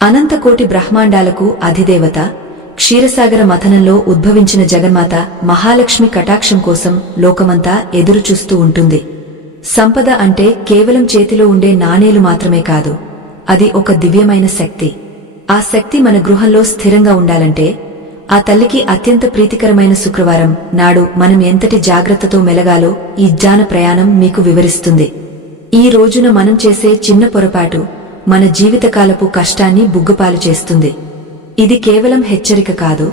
అనంతకోటి బ్రహ్మాండాలకు అధిదేవత, క్షీరసాగర మథనంలో ఉద్భవించిన జగన్మాత మహాలక్ష్మి కటాక్షం కోసం లోకమంతా ఎదురుచూస్తూ ఉంటుంది. సంపద అంటే కేవలం చేతిలో ఉండే నాణేలు మాత్రమే కాదు, అది ఒక దివ్యమైన శక్తి. ఆ శక్తి మన గృహంలో స్థిరంగా ఉండాలంటే ఆ తల్లికి అత్యంత ప్రీతికరమైన శుక్రవారం నాడు మనం ఎంతటి జాగ్రత్తతో మెలగాలో ఈ జ్ఞాన ప్రయాణం మీకు వివరిస్తుంది. ఈ రోజున మనం చేసే చిన్న పొరపాటు మన జీవితకాలపు కష్టాన్ని బుగ్గపాలు చేస్తుంది. ఇది కేవలం హెచ్చరిక కాదు,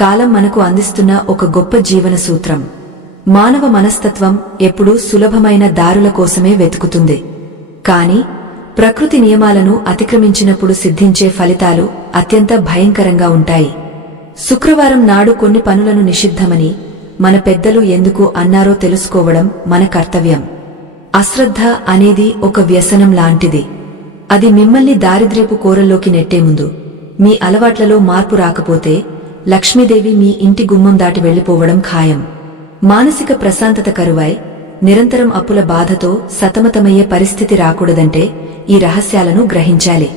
కాలం మనకు అందిస్తున్న ఒక గొప్ప జీవన సూత్రం. మానవ మనస్తత్వం ఎప్పుడూ సులభమైన దారుల కోసమే వెతుకుతుంది. కాని ప్రకృతి నియమాలను అతిక్రమించినప్పుడు సిద్ధించే ఫలితాలు అత్యంత భయంకరంగా ఉంటాయి. శుక్రవారం నాడు కొన్ని పనులను నిషిద్ధమని మన పెద్దలు ఎందుకు అన్నారో తెలుసుకోవడం మన కర్తవ్యం. అశ్రద్ధ అనేది ఒక వ్యసనం లాంటిది. అది మిమ్మల్ని దారిద్ర్యపు కోరల్లోకి నెట్టే ముందు మీ అలవాట్లలో మార్పు రాకపోతే లక్ష్మీదేవి మీ ఇంటి గుమ్మం దాటి వెళ్లిపోవడం ఖాయం. మానసిక ప్రశాంతత కరువై నిరంతరం అప్పుల బాధతో సతమతమయ్యే పరిస్థితి రాకూడదంటే ఈ రహస్యాలను గ్రహించాలి.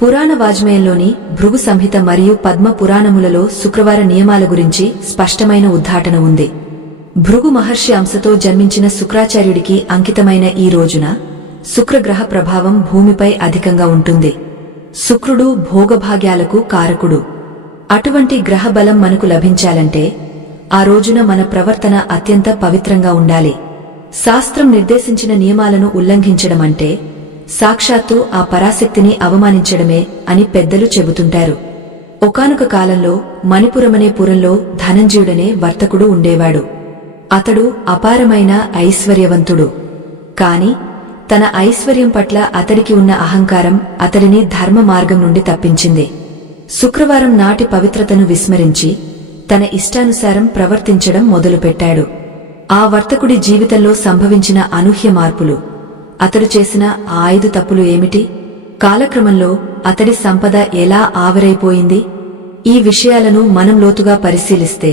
పురాణ వాజ్మయంలోని భృగు సంహిత మరియు పద్మ పురాణములలో శుక్రవార నియమాల గురించి స్పష్టమైన ఉద్ఘాటన ఉంది. భృగు మహర్షి అంశతో జన్మించిన శుక్రాచార్యుడికి అంకితమైన ఈ రోజున శుక్రగ్రహ ప్రభావం భూమిపై అధికంగా ఉంటుంది. శుక్రుడు భోగభాగ్యాలకు కారకుడు. అటువంటి గ్రహ బలం మనకు లభించాలంటే ఆ రోజున మన ప్రవర్తన అత్యంత పవిత్రంగా ఉండాలి. శాస్త్రం నిర్దేశించిన నియమాలను ఉల్లంఘించడమంటే సాక్షాత్తు ఆ పరాశక్తిని అవమానించడమే అని పెద్దలు చెబుతుంటారు. ఒకానొక కాలంలో మణిపురమనే పురంలో ధనంజయుడనే వర్తకుడు ఉండేవాడు. అతడు అపారమైన ఐశ్వర్యవంతుడు. కాని తన ఐశ్వర్యం పట్ల అతడికి ఉన్న అహంకారం అతడిని ధర్మ మార్గం నుండి తప్పించింది. శుక్రవారం నాటి పవిత్రతను విస్మరించి తన ఇష్టానుసారం ప్రవర్తించడం మొదలుపెట్టాడు. ఆ వర్తకుడి జీవితంలో సంభవించిన అనూహ్య మార్పులు, అతడు చేసిన ఆ 5 తప్పులు ఏమిటి? కాలక్రమంలో అతడి సంపద ఎలా ఆవిరైపోయింది? ఈ విషయాలను మనం లోతుగా పరిశీలిస్తే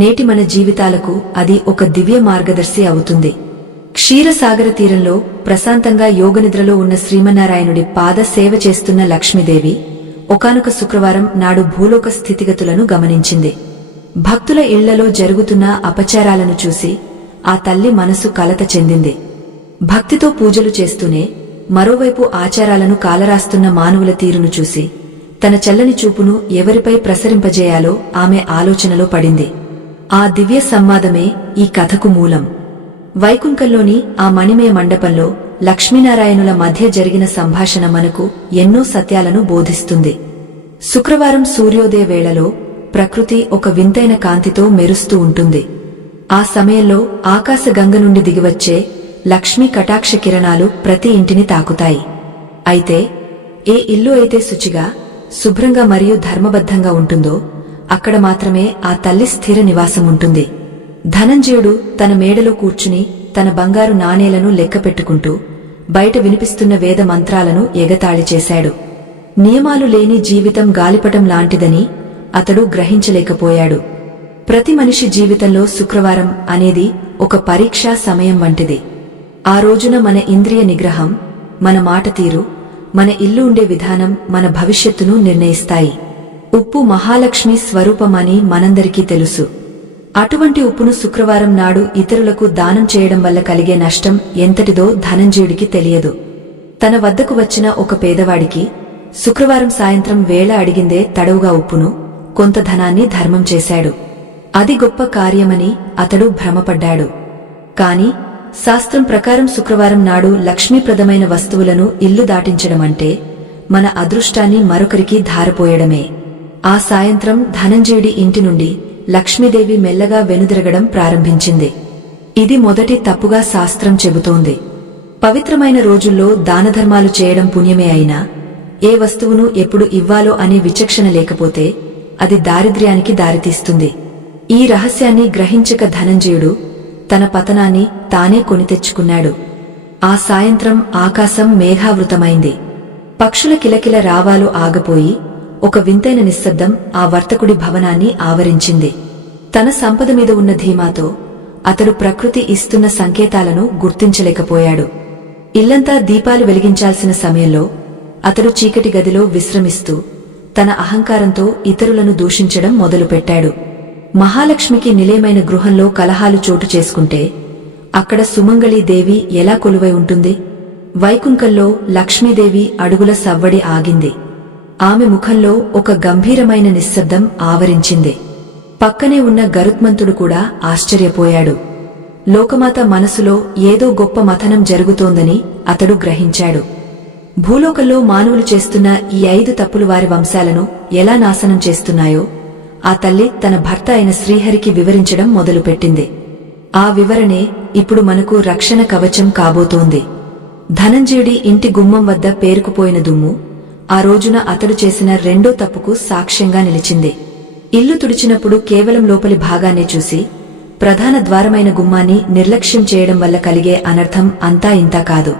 నేటి మన జీవితాలకు అది ఒక దివ్య మార్గదర్శి అవుతుంది. క్షీరసాగర తీరంలో ప్రశాంతంగా యోగనిద్రలో ఉన్న శ్రీమన్నారాయణుడి పాద సేవ చేస్తున్న లక్ష్మీదేవి ఒకానొక శుక్రవారం నాడు భూలోక స్థితిగతులను గమనించింది. భక్తుల ఇళ్లలో జరుగుతున్న అపచారాలను చూసి ఆ తల్లి మనసు కలత చెందింది. భక్తితో పూజలు చేస్తూనే మరోవైపు ఆచారాలను కాలరాస్తున్న మానవుల తీరును చూసి తన చల్లని చూపును ఎవరిపై ప్రసరింపజేయాలో ఆమె ఆలోచనలో పడింది. ఆ దివ్య సంవాదమే ఈ కథకు మూలం. వైకుంఠంలోని ఆ మణిమయ మండపంలో లక్ష్మీనారాయణుల మధ్య జరిగిన సంభాషణ మనకు ఎన్నో సత్యాలను బోధిస్తుంది. శుక్రవారం సూర్యోదయ వేళలో ప్రకృతి ఒక వింతైన కాంతితో మెరుస్తూ ఉంటుంది. ఆ సమయంలో ఆకాశగంగ నుండి దిగివచ్చే లక్ష్మీ కటాక్ష కిరణాలు ప్రతి ఇంటిని తాకుతాయి. అయితే ఏ ఇల్లు అయితే శుచిగా, శుభ్రంగా మరియు ధర్మబద్ధంగా ఉంటుందో అక్కడ మాత్రమే ఆ తల్లి స్థిర నివాసం ఉంటుంది. ధనంజయుడు తన మేడలో కూర్చుని తన బంగారు నాణేలను లెక్కపెట్టుకుంటూ బయట వినిపిస్తున్న వేద మంత్రాలను ఎగతాళి చేశాడు. నియమాలు లేని జీవితం గాలిపటం లాంటిదని అతడు గ్రహించలేకపోయాడు. ప్రతి మనిషి జీవితంలో శుక్రవారం అనేది ఒక పరీక్షా సమయం వంటిది. ఆ రోజున మన ఇంద్రియ నిగ్రహం, మన మాట తీరు, మన ఇల్లు ఉండే విధానం మన భవిష్యత్తును నిర్ణయిస్తాయి. ఉప్పు మహాలక్ష్మి స్వరూపమని మనందరికీ తెలుసు. అటువంటి ఉప్పును శుక్రవారం నాడు ఇతరులకు దానం చేయడం వల్ల కలిగే నష్టం ఎంతటిదో ధనంజయుడికి తెలియదు. తన వద్దకు వచ్చిన ఒక పేదవాడికి శుక్రవారం సాయంత్రం వేళ అడిగిందే తడవుగా ఉప్పును, కొంత ధనాన్ని ధర్మం చేశాడు. అది గొప్ప కార్యమని అతడు భ్రమపడ్డాడు. కాని శాస్త్రం ప్రకారం శుక్రవారం నాడు లక్ష్మీప్రదమైన వస్తువులను ఇల్లు దాటించడమంటే మన అదృష్టాన్ని మరొకరికి ధారపోయడమే. ఆ సాయంత్రం ధనంజయుడి ఇంటి నుండి లక్ష్మీదేవి మెల్లగా వెనుదిరగడం ప్రారంభించింది. ఇది మొదటి తప్పుగా శాస్త్రం చెబుతోంది. పవిత్రమైన రోజుల్లో దానధర్మాలు చేయడం పుణ్యమే అయినా ఏ వస్తువును ఎప్పుడు ఇవ్వాలో అనే విచక్షణ లేకపోతే అది దారిద్ర్యానికి దారితీస్తుంది. ఈ రహస్యాన్ని గ్రహించక ధనంజయుడు తన పతనాన్ని తానే కొని తెచ్చుకున్నాడు. ఆ సాయంత్రం ఆకాశం మేఘావృతమైంది. పక్షుల కిలకిల రావాలు ఆగపోయి ఒక వింతైన నిశ్శబ్దం ఆ వర్తకుడి భవనాన్ని ఆవరించింది. తన సంపద మీద ఉన్న ధీమాతో అతడు ప్రకృతి ఇస్తున్న సంకేతాలను గుర్తించలేకపోయాడు. ఇల్లంతా దీపాలు వెలిగించాల్సిన సమయంలో అతడు చీకటి గదిలో విశ్రమిస్తూ తన అహంకారంతో ఇతరులను దూషించడం మొదలుపెట్టాడు. మహాలక్ష్మికి నిలయమైన గృహంలో కలహాలు చోటు చేసుకుంటే అక్కడ సుమంగళీదేవి ఎలా కొలువై ఉంటుంది? వైకుంఠంలో లక్ష్మీదేవి అడుగుల సవ్వడి ఆగింది. ఆమె ముఖంలో ఒక గంభీరమైన నిశ్శబ్దం ఆవరించింది. పక్కనే ఉన్న గరుత్మంతుడు కూడా ఆశ్చర్యపోయాడు. లోకమాత మనసులో ఏదో గొప్ప మథనం జరుగుతోందని అతడు గ్రహించాడు. భూలోకంలో మానవులు చేస్తున్న ఈ 5 తప్పులు వారి వంశాలను ఎలా నాశనం చేస్తున్నాయో ఆ తల్లి తన భర్త అయిన శ్రీహరికి వివరించడం మొదలుపెట్టింది. ఆ వివరణే ఇప్పుడు మనకు రక్షణ కవచం కాబోతోంది. ధనంజయుడి ఇంటి గుమ్మం వద్ద పేరుకుపోయిన దుమ్ము ఆ రోజున అతడు చేసిన రెండో తప్పుకు సాక్ష్యంగా నిలిచింది. ఇల్లు తుడిచినప్పుడు కేవలం లోపలి భాగాన్నే చూసి ప్రధాన ద్వారమైన గుమ్మాన్ని నిర్లక్ష్యం చేయడం వల్ల కలిగే అనర్థం అంతా ఇంతా కాదు.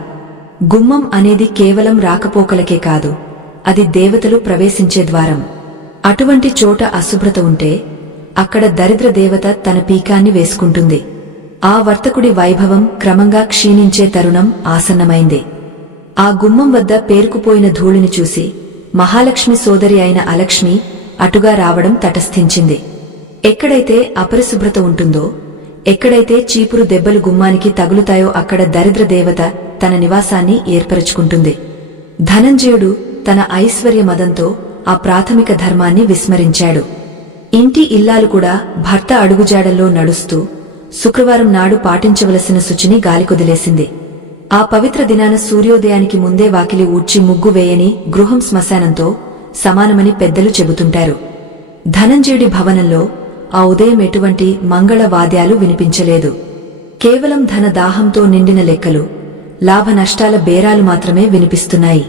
గుమ్మం అనేది కేవలం రాకపోకలకే కాదు, అది దేవతలు ప్రవేశించే ద్వారం. అటువంటి చోట అశుభ్రత ఉంటే అక్కడ దరిద్ర దేవత తన పీకాన్ని వేసుకుంటుంది. ఆ వర్తకుడి వైభవం క్రమంగా క్షీణించే తరుణం ఆసన్నమైంది. ఆ గుమ్మం వద్ద పేరుకుపోయిన ధూళిని చూసి మహాలక్ష్మి సోదరి అయిన అలక్ష్మి అటుగా రావడం తటస్థించింది. ఎక్కడైతే అపరిశుభ్రత ఉంటుందో, ఎక్కడైతే చీపురు దెబ్బలు గుమ్మానికి తగులుతాయో అక్కడ దరిద్ర దేవత తన నివాసాన్ని ఏర్పరచుకుంటుంది. ధనంజయుడు తన ఐశ్వర్య మదంతో ఆ ప్రాథమిక ధర్మాన్ని విస్మరించాడు. ఇంటి ఇల్లాలు కూడా భర్త అడుగుజాడల్లో నడుస్తూ శుక్రవారం నాడు పాటించవలసిన శుచిని గాలికొదిలేసింది. ఆ పవిత్ర దినాన సూర్యోదయానికి ముందే వాకిలి ఊడ్చి ముగ్గు వేయని గృహం శ్మశానంతో సమానమని పెద్దలు చెబుతుంటారు. ధనంజయుడి భవనంలో ఆ ఉదయం ఎటువంటి మంగళ వాద్యాలు వినిపించలేదు. కేవలం ధన దాహంతో నిండిన లెక్కలు, లాభ నష్టాల బేరాలు మాత్రమే వినిపిస్తున్నాయి.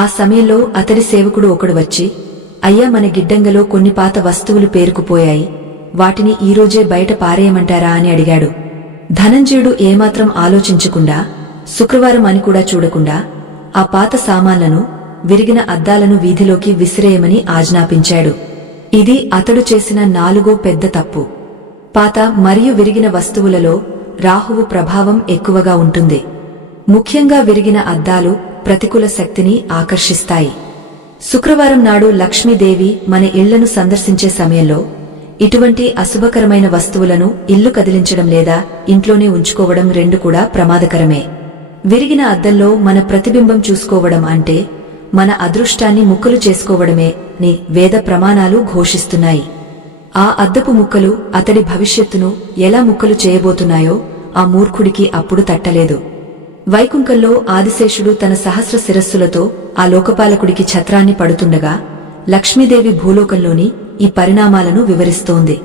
ఆ సమయంలో అతడి సేవకుడు ఒకడు వచ్చి, అయ్యా, మన గిడ్డంగలో కొన్ని పాత వస్తువులు పేరుకుపోయాయి, వాటిని ఈరోజే బయట పారేయమంటారా అని అడిగాడు. ధనంజయుడు ఏమాత్రం ఆలోచించకుండా, శుక్రవారం అని కూడా చూడకుండా ఆ పాత సామాన్లను, విరిగిన అద్దాలను వీధిలోకి విసిరేయమని ఆజ్ఞాపించాడు. ఇది అతడు చేసిన 4వ పెద్ద తప్పు. పాత మరియు విరిగిన వస్తువులలో రాహువు ప్రభావం ఎక్కువగా ఉంటుంది. ముఖ్యంగా విరిగిన అద్దాలు ప్రతికూల శక్తిని ఆకర్షిస్తాయి. శుక్రవారం నాడు లక్ష్మీదేవి మన ఇళ్లను సందర్శించే సమయంలో ఇటువంటి అశుభకరమైన వస్తువులను ఇల్లు కదిలించడం లేదా ఇంట్లోనే ఉంచుకోవడం రెండు కూడా ప్రమాదకరమే. విరిగిన అద్దంలో మన ప్రతిబింబం చూసుకోవడం అంటే మన అదృష్టాన్ని ముక్కలు చేసుకోవడమే ని వేద ప్రమాణాలు ఘోషిస్తున్నాయి. ఆ అద్దపు ముక్కలు అతడి భవిష్యత్తును ఎలా ముక్కలు చేయబోతున్నాయో ఆ మూర్ఖుడికి అప్పుడు తట్టలేదు. వైకుంఠంలో ఆదిశేషుడు తన సహస్ర శిరస్సులతో ఆ లోకపాలకుడికి ఛత్రాన్ని పడుతుండగా లక్ష్మీదేవి భూలోకంలోని ఈ పరిణామాలను వివరిస్తోంది.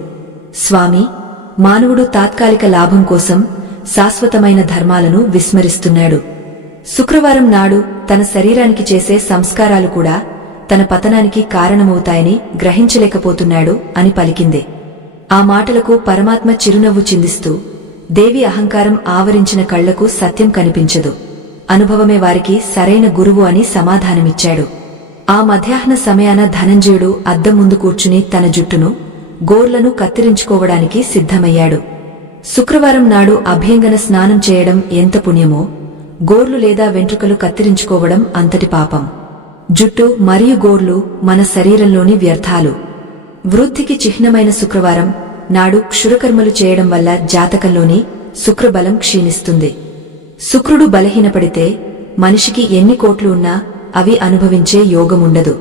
స్వామి, మానవుడు తాత్కాలిక లాభం కోసం శాశ్వతమైన ధర్మాలను విస్మరిస్తున్నాడు. శుక్రవారం నాడు తన శరీరానికి చేసే సంస్కారాలు కూడా తన పతనానికి కారణమవుతాయని గ్రహించలేకపోతున్నాడు అని పలికింది. ఆ మాటలకు పరమాత్మ చిరునవ్వు చిందిస్తూ, దేవి అహంకారం ఆవరించిన కళ్లకు సత్యం కనిపించదు, అనుభవమే వారికి సరైన గురువు అని సమాధానమిచ్చాడు. ఆ మధ్యాహ్న సమయాన ధనంజయుడు అద్దం ముందు కూర్చుని తన జుట్టును, గోర్లను కత్తిరించుకోవడానికి సిద్ధమయ్యాడు. శుక్రవారం నాడు అభ్యంగన స్నానం చేయడం ఎంత పుణ్యమో, గోర్లు లేదా వెంట్రుకలు కత్తిరించుకోవడం అంతటి పాపం. జుట్టు మరియు గోర్లు మన శరీరంలోని వ్యర్థాలు. వృద్ధికి చిహ్నమైన శుక్రవారం నాడు క్షురకర్మలు చేయడం వల్ల జాతకంలోని శుక్రబలం క్షీణిస్తుంది. శుక్రుడు బలహీనపడితే మనిషికి ఎన్ని కోట్లు ఉన్నా అవి అనుభవించే యోగముండదు.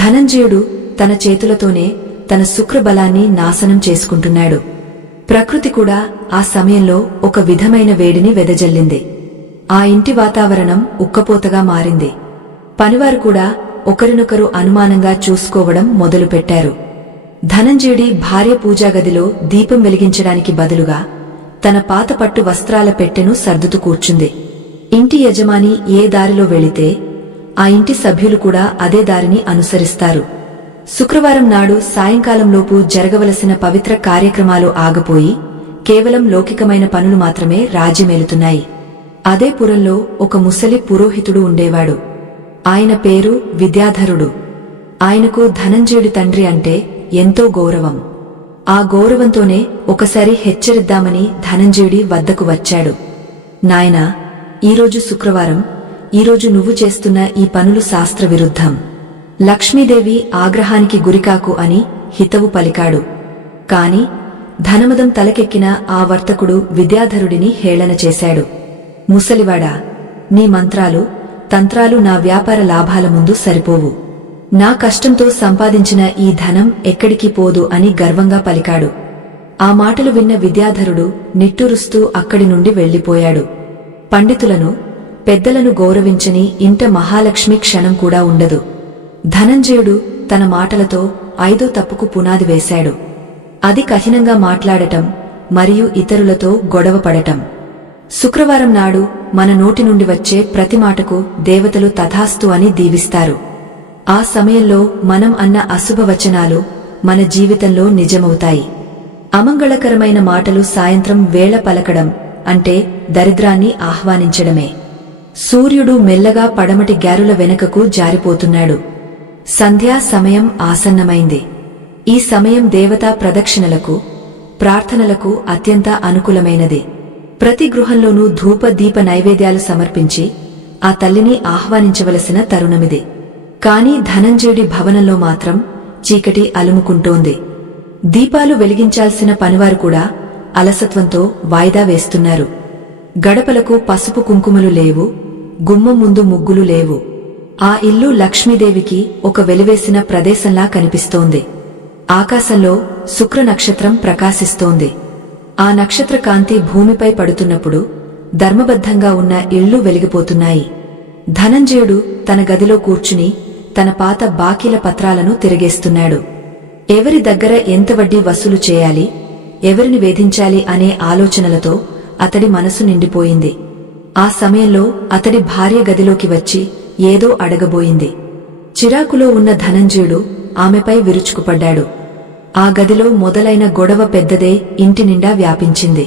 ధనంజయుడు తన చేతులతోనే తన శుక్రబలాన్ని నాశనం చేసుకుంటున్నాడు. ప్రకృతి కూడా ఆ సమయంలో ఒక విధమైన వేడిని వెదజల్లింది. ఆ ఇంటి వాతావరణం ఉక్కపోతగా మారింది. పనివారు కూడా ఒకరినొకరు అనుమానంగా చూసుకోవడం మొదలుపెట్టారు. ధనంజయుడి భార్య పూజాగదిలో దీపం వెలిగించడానికి బదులుగా తన పాత పట్టు వస్త్రాల పెట్టెను సర్దుతూ కూర్చుంది. ఇంటి యజమాని ఏ దారిలో వెళితే ఆ ఇంటి సభ్యులు కూడా అదే దారిని అనుసరిస్తారు. శుక్రవారం నాడు సాయంకాలంలోపు జరగవలసిన పవిత్ర కార్యక్రమాలు ఆగపోయి కేవలం లౌకికమైన పనులు మాత్రమే రాజ్యమేలుతున్నాయి. అదే పురంలో ఒక ముసలి పురోహితుడు ఉండేవాడు. ఆయన పేరు విద్యాధరుడు. ఆయనకు ధనంజయుడి తండ్రి అంటే ఎంతో గౌరవం. ఆ గౌరవంతోనే ఒకసారి హెచ్చరిద్దామని ధనంజయుడి వద్దకు వచ్చాడు. నాయనా, ఈరోజు శుక్రవారం, ఈరోజు నువ్వు చేస్తున్న ఈ పనులు శాస్త్ర విరుద్ధం. లక్ష్మీదేవి ఆగ్రహానికి గురికాకు అని హితవు పలికాడు. కాని ధనమదం తలకెక్కిన ఆ వర్తకుడు విద్యాధరుడిని హేళన చేశాడు. ముసలివాడా, నీ మంత్రాలు తంత్రాలు నా వ్యాపార లాభాల ముందు సరిపోవు. నా కష్టంతో సంపాదించిన ఈ ధనం ఎక్కడికి పోదు అని గర్వంగా పలికాడు. ఆ మాటలు విన్న విద్యాధరుడు నిట్టూరుస్తూ అక్కడి నుండి వెళ్లిపోయాడు. పండితులను పెద్దలను గౌరవించని ఇంట మహాలక్ష్మి క్షణం కూడా ఉండదు. ధనంజయుడు తన మాటలతో 5వ తప్పుకు పునాది వేశాడు. అది కఠినంగా మాట్లాడటం మరియు ఇతరులతో గొడవపడటం. శుక్రవారం నాడు మన నోటి నుండి వచ్చే ప్రతి మాటకు దేవతలు తథాస్తు అని దీవిస్తారు. ఆ సమయంలో మనం అన్న అశుభవచనాలు మన జీవితంలో నిజమవుతాయి. అమంగళకరమైన మాటలు సాయంత్రం వేళ పలకడం అంటే దరిద్రాన్ని ఆహ్వానించడమే. సూర్యుడు మెల్లగా పడమటి గ్యారుల వెనుకకు జారిపోతున్నాడు. సంధ్యా సమయం ఆసన్నమైంది. ఈ సమయం దేవతా ప్రదక్షిణలకు, ప్రార్థనలకు అత్యంత అనుకూలమైనది. ప్రతి గృహంలోనూ ధూప దీప నైవేద్యాలు సమర్పించి ఆ తల్లిని ఆహ్వానించవలసిన తరుణమిది. కాని ధనంజయుడి భవనంలో మాత్రం చీకటి అలుముకుంటోంది. దీపాలు వెలిగించాల్సిన పనివారు కూడా అలసత్వంతో వాయిదా వేస్తున్నారు. గడపలకు పసుపు కుంకుమలు లేవు, గుమ్మం ముందు ముగ్గులు లేవు. ఆ ఇల్లు లక్ష్మీదేవికి ఒక వెలివేసిన ప్రదేశంలా కనిపిస్తోంది. ఆకాశంలో శుక్ర నక్షత్రం ప్రకాశిస్తోంది. ఆ నక్షత్ర కాంతి భూమిపై పడుతున్నప్పుడు ధర్మబద్ధంగా ఉన్న ఇళ్లు వెలిగిపోతున్నాయి. ధనంజయుడు తన గదిలో కూర్చుని తన పాత బాకీల పత్రాలను తిరగేస్తున్నాడు. ఎవరి దగ్గర ఎంత వడ్డీ వసూలు చేయాలి, ఎవరిని వేధించాలి అనే ఆలోచనలతో అతడి మనసు నిండిపోయింది. ఆ సమయంలో అతడి భార్య గదిలోకి వచ్చి ఏదో అడగబోయింది. చిరాకులో ఉన్న ధనంజయుడు ఆమెపై విరుచుకుపడ్డాడు. ఆ గదిలో మొదలైన గొడవ పెద్దదే ఇంటి నిండా వ్యాపించింది.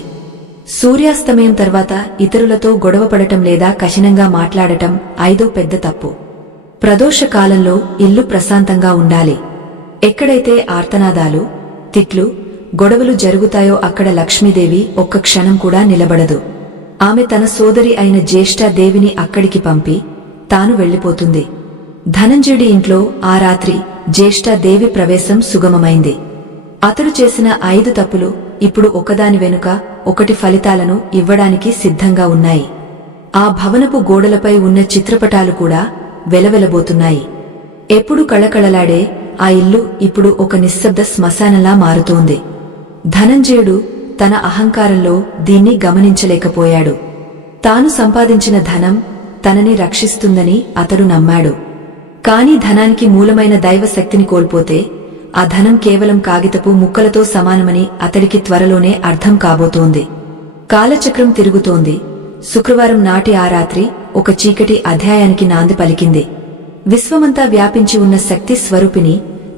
సూర్యాస్తమయం తర్వాత ఇతరులతో గొడవపడటం లేదా కఠినంగా మాట్లాడటం 5వ పెద్ద తప్పు. ప్రదోష కాలంలో ఇల్లు ప్రశాంతంగా ఉండాలి. ఎక్కడైతే ఆర్తనాదాలు, తిట్లు, గొడవలు జరుగుతాయో అక్కడ లక్ష్మీదేవి ఒక్క క్షణం కూడా నిలబడదు. ఆమె తన సోదరి అయిన జ్యేష్ఠాదేవిని అక్కడికి పంపి తాను వెళ్లిపోతుంది. ధనంజయుడి ఇంట్లో ఆ రాత్రి జ్యేష్ఠాదేవి ప్రవేశం సుగమమైంది. అతడు చేసిన 5 తప్పులు ఇప్పుడు ఒకదాని వెనుక ఒకటి ఫలితాలను ఇవ్వడానికి సిద్ధంగా ఉన్నాయి. ఆ భవనపు గోడలపై ఉన్న చిత్రపటాలు కూడా వెలవెలబోతున్నాయి. ఎప్పుడు కళకళలాడే ఆ ఇల్లు ఇప్పుడు ఒక నిశ్శబ్ద శ్మశానంలా మారుతోంది. ధనంజయుడు తన అహంకారంలో దీన్ని గమనించలేకపోయాడు. తాను సంపాదించిన ధనం తనని రక్షిస్తుందని అతడు నమ్మాడు. కాని ధనానికి మూలమైన దైవశక్తిని కోల్పోతే ఆ ధనం కేవలం కాగితపు ముక్కలతో సమానమని అతడికి త్వరలోనే అర్థం కాబోతోంది. కాలచక్రం తిరుగుతోంది. శుక్రవారం నాటి ఆ రాత్రి ఒక చీకటి అధ్యాయానికి నాంది పలికింది. విశ్వమంతా వ్యాపించి ఉన్న శక్తి స్వరూపిణి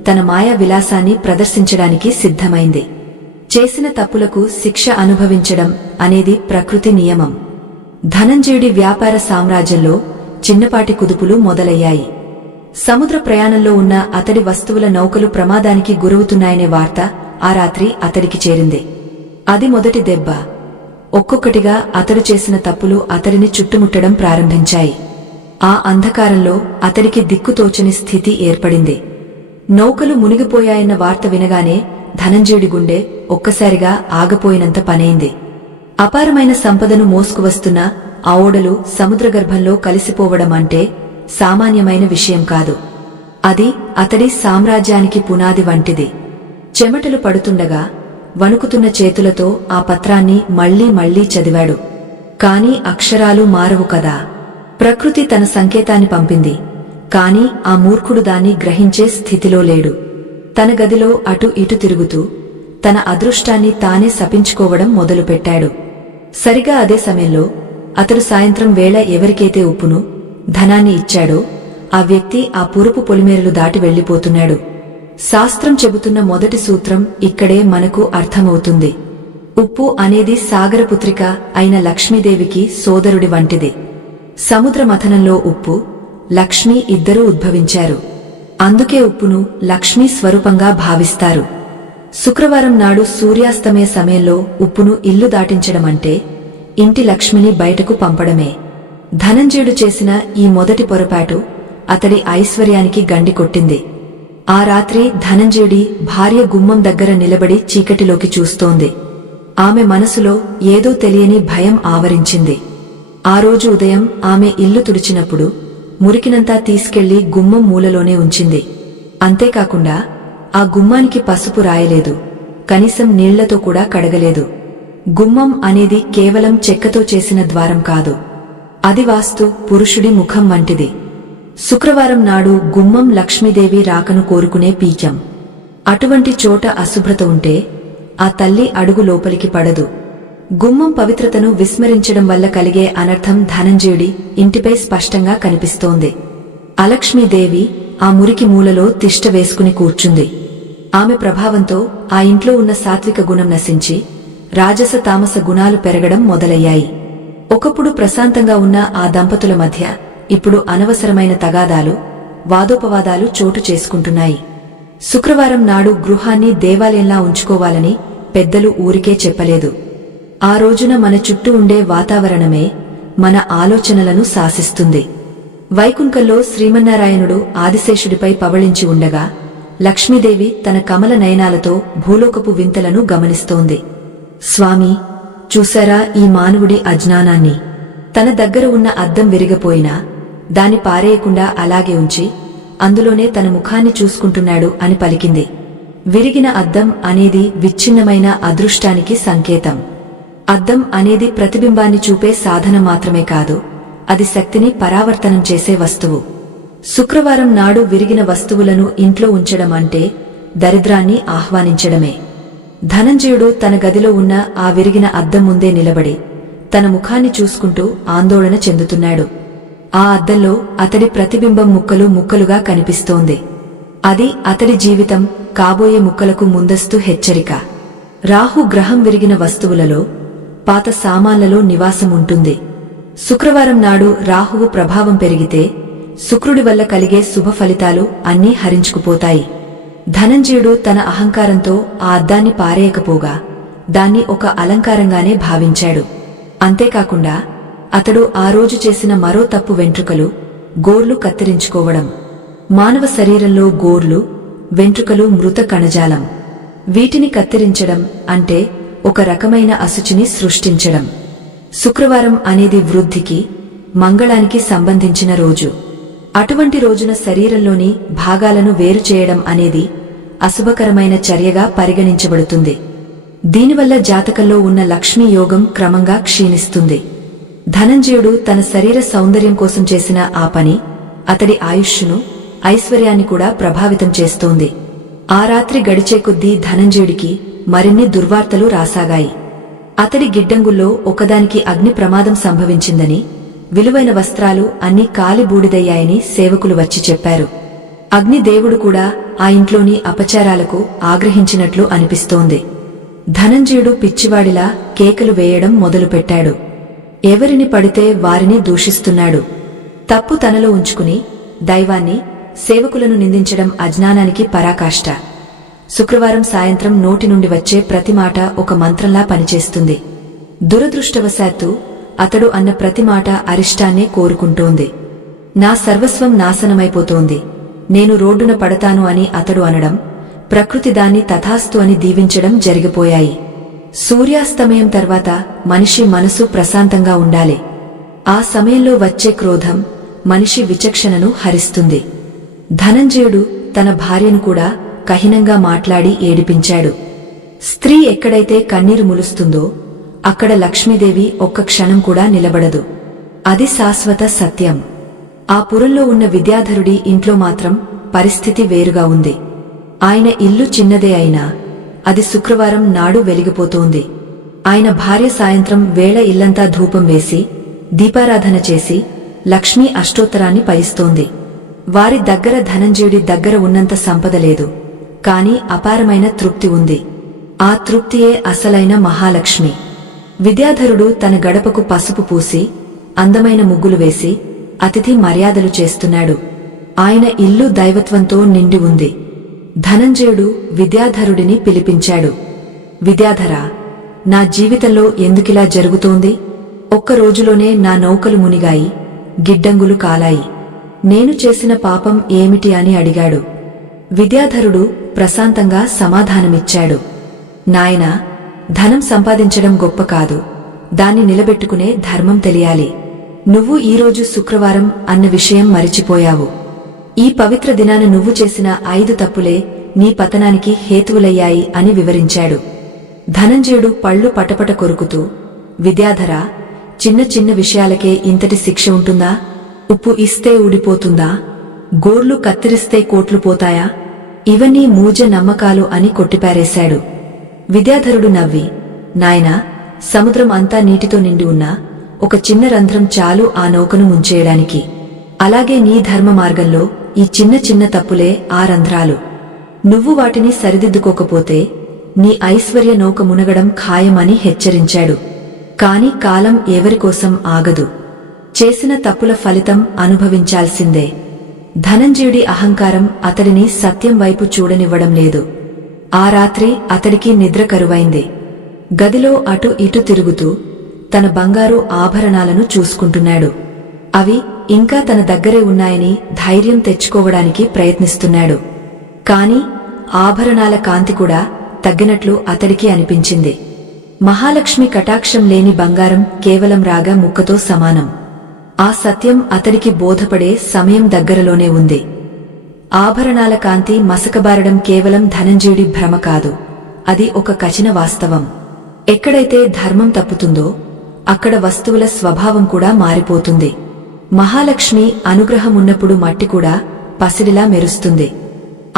తన మాయా విలాసాన్ని ప్రదర్శించడానికి సిద్ధమైంది. చేసిన తప్పులకు శిక్ష అనుభవించడం అనేది ప్రకృతి నియమం. ధనంజయుడి వ్యాపార సామ్రాజ్యంలో చిన్నపాటి కుదుపులు మొదలయ్యాయి. సముద్ర ప్రయాణంలో ఉన్న అతడి వస్తువుల నౌకలు ప్రమాదానికి గురవుతున్నాయనే వార్త ఆ రాత్రి అతడికి చేరింది. అది మొదటి దెబ్బ. ఒక్కొక్కటిగా అతడు చేసిన తప్పులు అతడిని చుట్టుముట్టడం ప్రారంభించాయి. ఆ అంధకారంలో అతడికి దిక్కుతోచని స్థితి ఏర్పడింది. నౌకలు మునిగిపోయాయన్న వార్త వినగానే ధనంజయుడి గుండె ఒక్కసారిగా ఆగపోయినంత పనైంది. అపారమైన సంపదను మోసుకువస్తున్న ఆ ఓడలు సముద్రగర్భంలో కలిసిపోవడం అంటే సామాన్యమైన విషయం కాదు. అది అతడి సామ్రాజ్యానికి పునాది వంటిది. చెమటలు పడుతుండగా వణుకుతున్న చేతులతో ఆ పత్రాన్ని మళ్లీ మళ్లీ చదివాడు. కాని అక్షరాలు మారవు కదా. ప్రకృతి తన సంకేతాన్ని పంపింది. కాని ఆ మూర్ఖుడు దాన్ని గ్రహించే స్థితిలో లేడు. తన గదిలో అటు ఇటు తిరుగుతూ తన అదృష్టాన్ని తానే శపించుకోవడం మొదలుపెట్టాడు. సరిగా అదే సమయంలో అతడు సాయంత్రం వేళ ఎవరికైతే ఉప్పును, ధనాన్ని ఇచ్చాడో ఆ వ్యక్తి ఆ పురుపు పొలిమేరలు దాటి వెళ్లిపోతున్నాడు. శాస్త్రం చెబుతున్న మొదటి సూత్రం ఇక్కడే మనకు అర్థమవుతుంది. ఉప్పు అనేది సాగరపుత్రిక అయిన లక్ష్మీదేవికి సోదరుడి వంటిది. సముద్ర మథనంలో ఉప్పు, లక్ష్మి ఇద్దరూ ఉద్భవించారు. అందుకే ఉప్పును లక్ష్మీ స్వరూపంగా భావిస్తారు. శుక్రవారం నాడు సూర్యాస్తమయ సమయంలో ఉప్పును ఇల్లు దాటించడమంటే ఇంటి లక్ష్మిని బయటకు పంపడమే. ధనంజయుడు చేసిన ఈ మొదటి పొరపాటు అతడి ఐశ్వర్యానికి గండి కొట్టింది. ఆ రాత్రి ధనంజయుడి భార్య గుమ్మం దగ్గర నిలబడి చీకటిలోకి చూస్తోంది. ఆమె మనసులో ఏదో తెలియని భయం ఆవరించింది. ఆ రోజు ఉదయం ఆమె ఇల్లు తుడిచినప్పుడు మురికినంతా తీసుకెళ్లి గుమ్మం మూలలోనే ఉంచింది. అంతేకాకుండా ఆ గుమ్మానికి పసుపు రాయలేదు, కనీసం నీళ్లతో కూడా కడగలేదు. గుమ్మం అనేది కేవలం చెక్కతో చేసిన ద్వారం కాదు, అది వాస్తు పురుషుడి ముఖం వంటిది. శుక్రవారం నాడు గుమ్మం లక్ష్మీదేవి రాకను కోరుకునే పీఠం. అటువంటి చోట అశుభ్రత ఉంటే ఆ తల్లి అడుగు లోపలికి పడదు. గుమ్మం పవిత్రతను విస్మరించడం వల్ల కలిగే అనర్థం ధనంజయుడి ఇంటిపై స్పష్టంగా కనిపిస్తోంది. అలక్ష్మీదేవి ఆ మురికి మూలలో తిష్ట వేసుకుని కూర్చుంది. ఆమె ప్రభావంతో ఆ ఇంట్లో ఉన్న సాత్విక గుణం నశించి రాజస తామస గుణాలు పెరగడం మొదలయ్యాయి. ఒకప్పుడు ప్రశాంతంగా ఉన్న ఆ దంపతుల మధ్య ఇప్పుడు అనవసరమైన తగాదాలు, వాదోపవాదాలు చోటు చేసుకుంటున్నాయి. శుక్రవారం నాడు గృహాన్ని దేవాలయంలా ఉంచుకోవాలని పెద్దలు ఊరికే చెప్పలేదు. ఆ రోజున మన చుట్టూ ఉండే వాతావరణమే మన ఆలోచనలను శాసిస్తుంది. వైకుంఠంలో శ్రీమన్నారాయణుడు ఆదిశేషుడిపై పవళించి ఉండగా లక్ష్మీదేవి తన కమల నయనాలతో భూలోకపు వింతలను గమనిస్తోంది. స్వామీ, చూశారా ఈ మానవుడి అజ్ఞానాన్ని? తన దగ్గర ఉన్న అద్దం విరిగిపోయినా దాని పారేయకుండా అలాగే ఉంచి అందులోనే తన ముఖాన్ని చూసుకుంటున్నాడు అని పలికింది. విరిగిన అద్దం అనేది విచ్ఛిన్నమైన అదృష్టానికి సంకేతం. అద్దం అనేది ప్రతిబింబాన్ని చూపే సాధన మాత్రమే కాదు, అది శక్తిని పరావర్తనం చేసే వస్తువు. శుక్రవారం నాడు విరిగిన వస్తువులను ఇంట్లో ఉంచడం అంటే దరిద్రాన్ని ఆహ్వానించడమే. ధనంజయుడు తన గదిలో ఉన్న ఆ విరిగిన అద్దం ముందే నిలబడి తన ముఖాన్ని చూసుకుంటూ ఆందోళన చెందుతున్నాడు. ఆ అద్దంలో అతడి ప్రతిబింబం ముక్కలు ముక్కలుగా కనిపిస్తోంది. అది అతడి జీవితం కాబోయే ముక్కలకు ముందస్తు హెచ్చరిక. రాహు గ్రహం విరిగిన వస్తువులలో, పాత సామాన్లలో నివాసం ఉంటుంది. శుక్రవారం నాడు రాహువు ప్రభావం పెరిగితే శుక్రుడి వల్ల కలిగే శుభ ఫలితాలు అన్నీ హరించుకుపోతాయి. ధనంజయుడు తన అహంకారంతో ఆ అద్దాన్ని పారేయకపోగా దాన్ని ఒక అలంకారంగానే భావించాడు. అంతేకాకుండా అతడు ఆ రోజు చేసిన మరో తప్పు వెంట్రుకలు, గోర్లు కత్తిరించుకోవడం. మానవ శరీరంలో గోర్లు, వెంట్రుకలు మృత కణజాలం. వీటిని కత్తిరించడం అంటే ఒక రకమైన అశుచిని సృష్టించడం. శుక్రవారం అనేది వృద్ధికి, మంగళానికి సంబంధించిన రోజు. అటువంటి రోజున శరీరంలోని భాగాలను వేరు చేయడం అనేది అశుభకరమైన చర్యగా పరిగణించబడుతుంది. దీనివల్ల జాతకంలో ఉన్న లక్ష్మీ యోగం క్రమంగా క్షీణిస్తుంది. ధనంజయుడు తన శరీర సౌందర్యం కోసం చేసిన ఆ పని అతడి ఆయుష్ను, ఐశ్వర్యాన్ని కూడా ప్రభావితం చేస్తోంది. ఆ రాత్రి గడిచే కొద్దీ ధనంజయుడికి మరిన్ని దుర్వార్తలు రాసాగాయి. అతడి గిడ్డంగుల్లో ఒకదానికి అగ్ని ప్రమాదం సంభవించిందని, విలువైన వస్త్రాలు అన్నీ కాలి బూడిదయ్యాయని సేవకులు వచ్చి చెప్పారు. అగ్నిదేవుడు కూడా ఆ ఇంట్లోని అపచారాలకు ఆగ్రహించినట్లు అనిపిస్తోంది. ధనంజయుడు పిచ్చివాడిలా కేకలు వేయడం మొదలుపెట్టాడు. ఎవరిని పడితే వారిని దూషిస్తున్నాడు. తప్పు తనలో ఉంచుకుని దైవాన్ని, సేవకులను నిందించడం అజ్ఞానానికి పరాకాష్ట. శుక్రవారం సాయంత్రం నోటి నుండి వచ్చే ప్రతి మాట ఒక మంత్రంలా పనిచేస్తుంది. దురదృష్టవశాత్తు అతడు అన్న ప్రతి మాట అరిష్టాన్నే కోరుకుంటోంది. నా సర్వస్వం నాశనమైపోతోంది, నేను రోడ్డున పడతాను అని అతడు అనడం, ప్రకృతి దాన్ని తథాస్తు అని దీవించడం జరిగిపోయాయి. సూర్యాస్తమయం తర్వాత మనిషి మనసు ప్రశాంతంగా ఉండాలి. ఆ సమయంలో వచ్చే క్రోధం మనిషి విచక్షణను హరిస్తుంది. ధనంజయుడు తన భార్యను కూడా కఠినంగా మాట్లాడి ఏడిపించాడు. స్త్రీ ఎక్కడైతే కన్నీరు ములుస్తుందో అక్కడ లక్ష్మీదేవి ఒక్క క్షణం కూడా నిలబడదు. అది శాశ్వత సత్యం. ఆ పురంలో ఉన్న విద్యాధరుడి ఇంట్లో మాత్రం పరిస్థితి వేరుగా ఉంది. ఆయన ఇల్లు చిన్నదే అయినా అది శుక్రవారం నాడు వెలిగిపోతోంది. ఆయన భార్య సాయంత్రం వేళ ఇల్లంతా ధూపం వేసి, దీపారాధన చేసి లక్ష్మీ అష్టోత్తరాన్ని పఠిస్తోంది. వారి దగ్గర ధనంజయుడి దగ్గర ఉన్నంత సంపద లేదు, కాని అపారమైన తృప్తి ఉంది. ఆ తృప్తియే అసలైన మహాలక్ష్మి. విద్యాధరుడు తన గడపకు పసుపు పూసి, అందమైన ముగ్గులు వేసి అతిథి మర్యాదలు చేస్తున్నాడు. ఆయన ఇల్లు దైవత్వంతో నిండి ఉంది. ధనంజయుడు విద్యాధరుడిని పిలిపించాడు. విద్యాధరా, నా జీవితంలో ఎందుకిలా జరుగుతోంది? ఒక్క రోజులోనే నా నౌకలు మునిగాయి, గిడ్డంగులు కాలాయి. నేను చేసిన పాపం ఏమిటి అని అడిగాడు. విద్యాధరుడు ప్రశాంతంగా సమాధానమిచ్చాడు. నాయనా, ధనం సంపాదించడం గొప్ప కాదు, దాన్ని నిలబెట్టుకునే ధర్మం తెలియాలి. నువ్వు ఈరోజు శుక్రవారం అన్న విషయం మరిచిపోయావు. ఈ పవిత్ర దినాన నువ్వు చేసిన 5 తప్పులే నీ పతనానికి హేతువులయ్యాయి అని వివరించాడు. ధనంజయుడు పళ్ళు పటపట కొరుకుతూ, విద్యాధరా, చిన్న చిన్న విషయాలకే ఇంతటి శిక్ష ఉంటుందా? ఉప్పు ఇస్తే ఊడిపోతుందా? గోర్లు కత్తిరిస్తే కోట్లు పోతాయా? ఇవన్నీ మూజ నమ్మకాలు అని కొట్టిపారేశాడు. విద్యాధరుడు నవ్వి, నాయనా, సముద్రం అంతా నీటితో నిండి ఉన్నా ఒక చిన్న రంధ్రం చాలు ఆ నౌకను ముంచేయడానికి. అలాగే నీ ధర్మ మార్గంలో ఈ చిన్న చిన్న తప్పులే ఆ రంధ్రాలు. నువ్వు వాటిని సరిదిద్దుకోకపోతే నీ ఐశ్వర్య నౌక మునగడం ఖాయమని హెచ్చరించాడు. కాని కాలం ఎవరికోసం ఆగదు. చేసిన తప్పుల ఫలితం అనుభవించాల్సిందే. ధనంజయుడి అహంకారం అతడిని సత్యం వైపు చూడనివ్వడం లేదు. ఆ రాత్రి అతడికి నిద్ర కరువైంది. గదిలో అటు ఇటు తిరుగుతూ తన బంగారు ఆభరణాలను చూసుకుంటున్నాడు. అవి ఇంకా తన దగ్గరే ఉన్నాయని ధైర్యం తెచ్చుకోవడానికి ప్రయత్నిస్తున్నాడు. కాని ఆభరణాల కాంతి కూడా తగ్గినట్లు అతడికి అనిపించింది. మహాలక్ష్మి కటాక్షం లేని బంగారం కేవలం రాగ ముక్కతో సమానం. ఆ సత్యం అతడికి బోధపడే సమయం దగ్గరలోనే ఉంది. ఆభరణాల కాంతి మసకబారడం కేవలం ధనంజయుడి భ్రమ కాదు, అది ఒక కఠిన వాస్తవం. ఎక్కడైతే ధర్మం తప్పుతుందో అక్కడ వస్తువుల స్వభావం కూడా మారిపోతుంది. మహాలక్ష్మి అనుగ్రహం ఉన్నప్పుడు మట్టి కూడా పసిడిలా మెరుస్తుంది.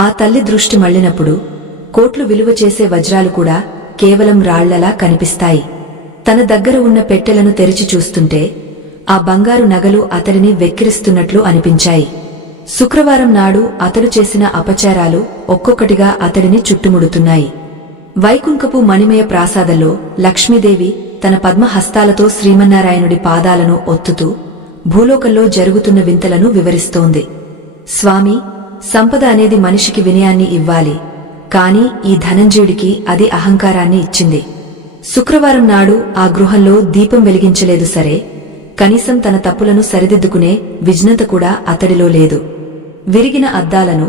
ఆ తల్లి దృష్టి మళ్లినప్పుడు కోట్లు విలువ చేసే వజ్రాలు కూడా కేవలం రాళ్లలా కనిపిస్తాయి. తన దగ్గర ఉన్న పెట్టెలను తెరిచి చూస్తుంటే ఆ బంగారు నగలు అతడిని వెక్కిరిస్తున్నట్లు అనిపించాయి. శుక్రవారం నాడు అతడు చేసిన అపచారాలు ఒక్కొక్కటిగా అతడిని చుట్టుముడుతున్నాయి. వైకుంఠపు మణిమయ ప్రాసాదంలో లక్ష్మీదేవి తన పద్మహస్తాలతో శ్రీమన్నారాయణుడి పాదాలను ఒత్తుతూ భూలోకంలో జరుగుతున్న వింతలను వివరిస్తోంది. స్వామి, సంపద అనేది మనిషికి వినయాన్ని ఇవ్వాలి, కాని ఈ ధనంజయుడికి అది అహంకారాన్ని ఇచ్చింది. శుక్రవారం నాడు ఆ గృహంలో దీపం వెలిగించలేదు సరే, కనీసం తన తప్పులను సరిదిద్దుకునే విజ్ఞత కూడా అతడిలో లేదు. విరిగిన అద్దాలను,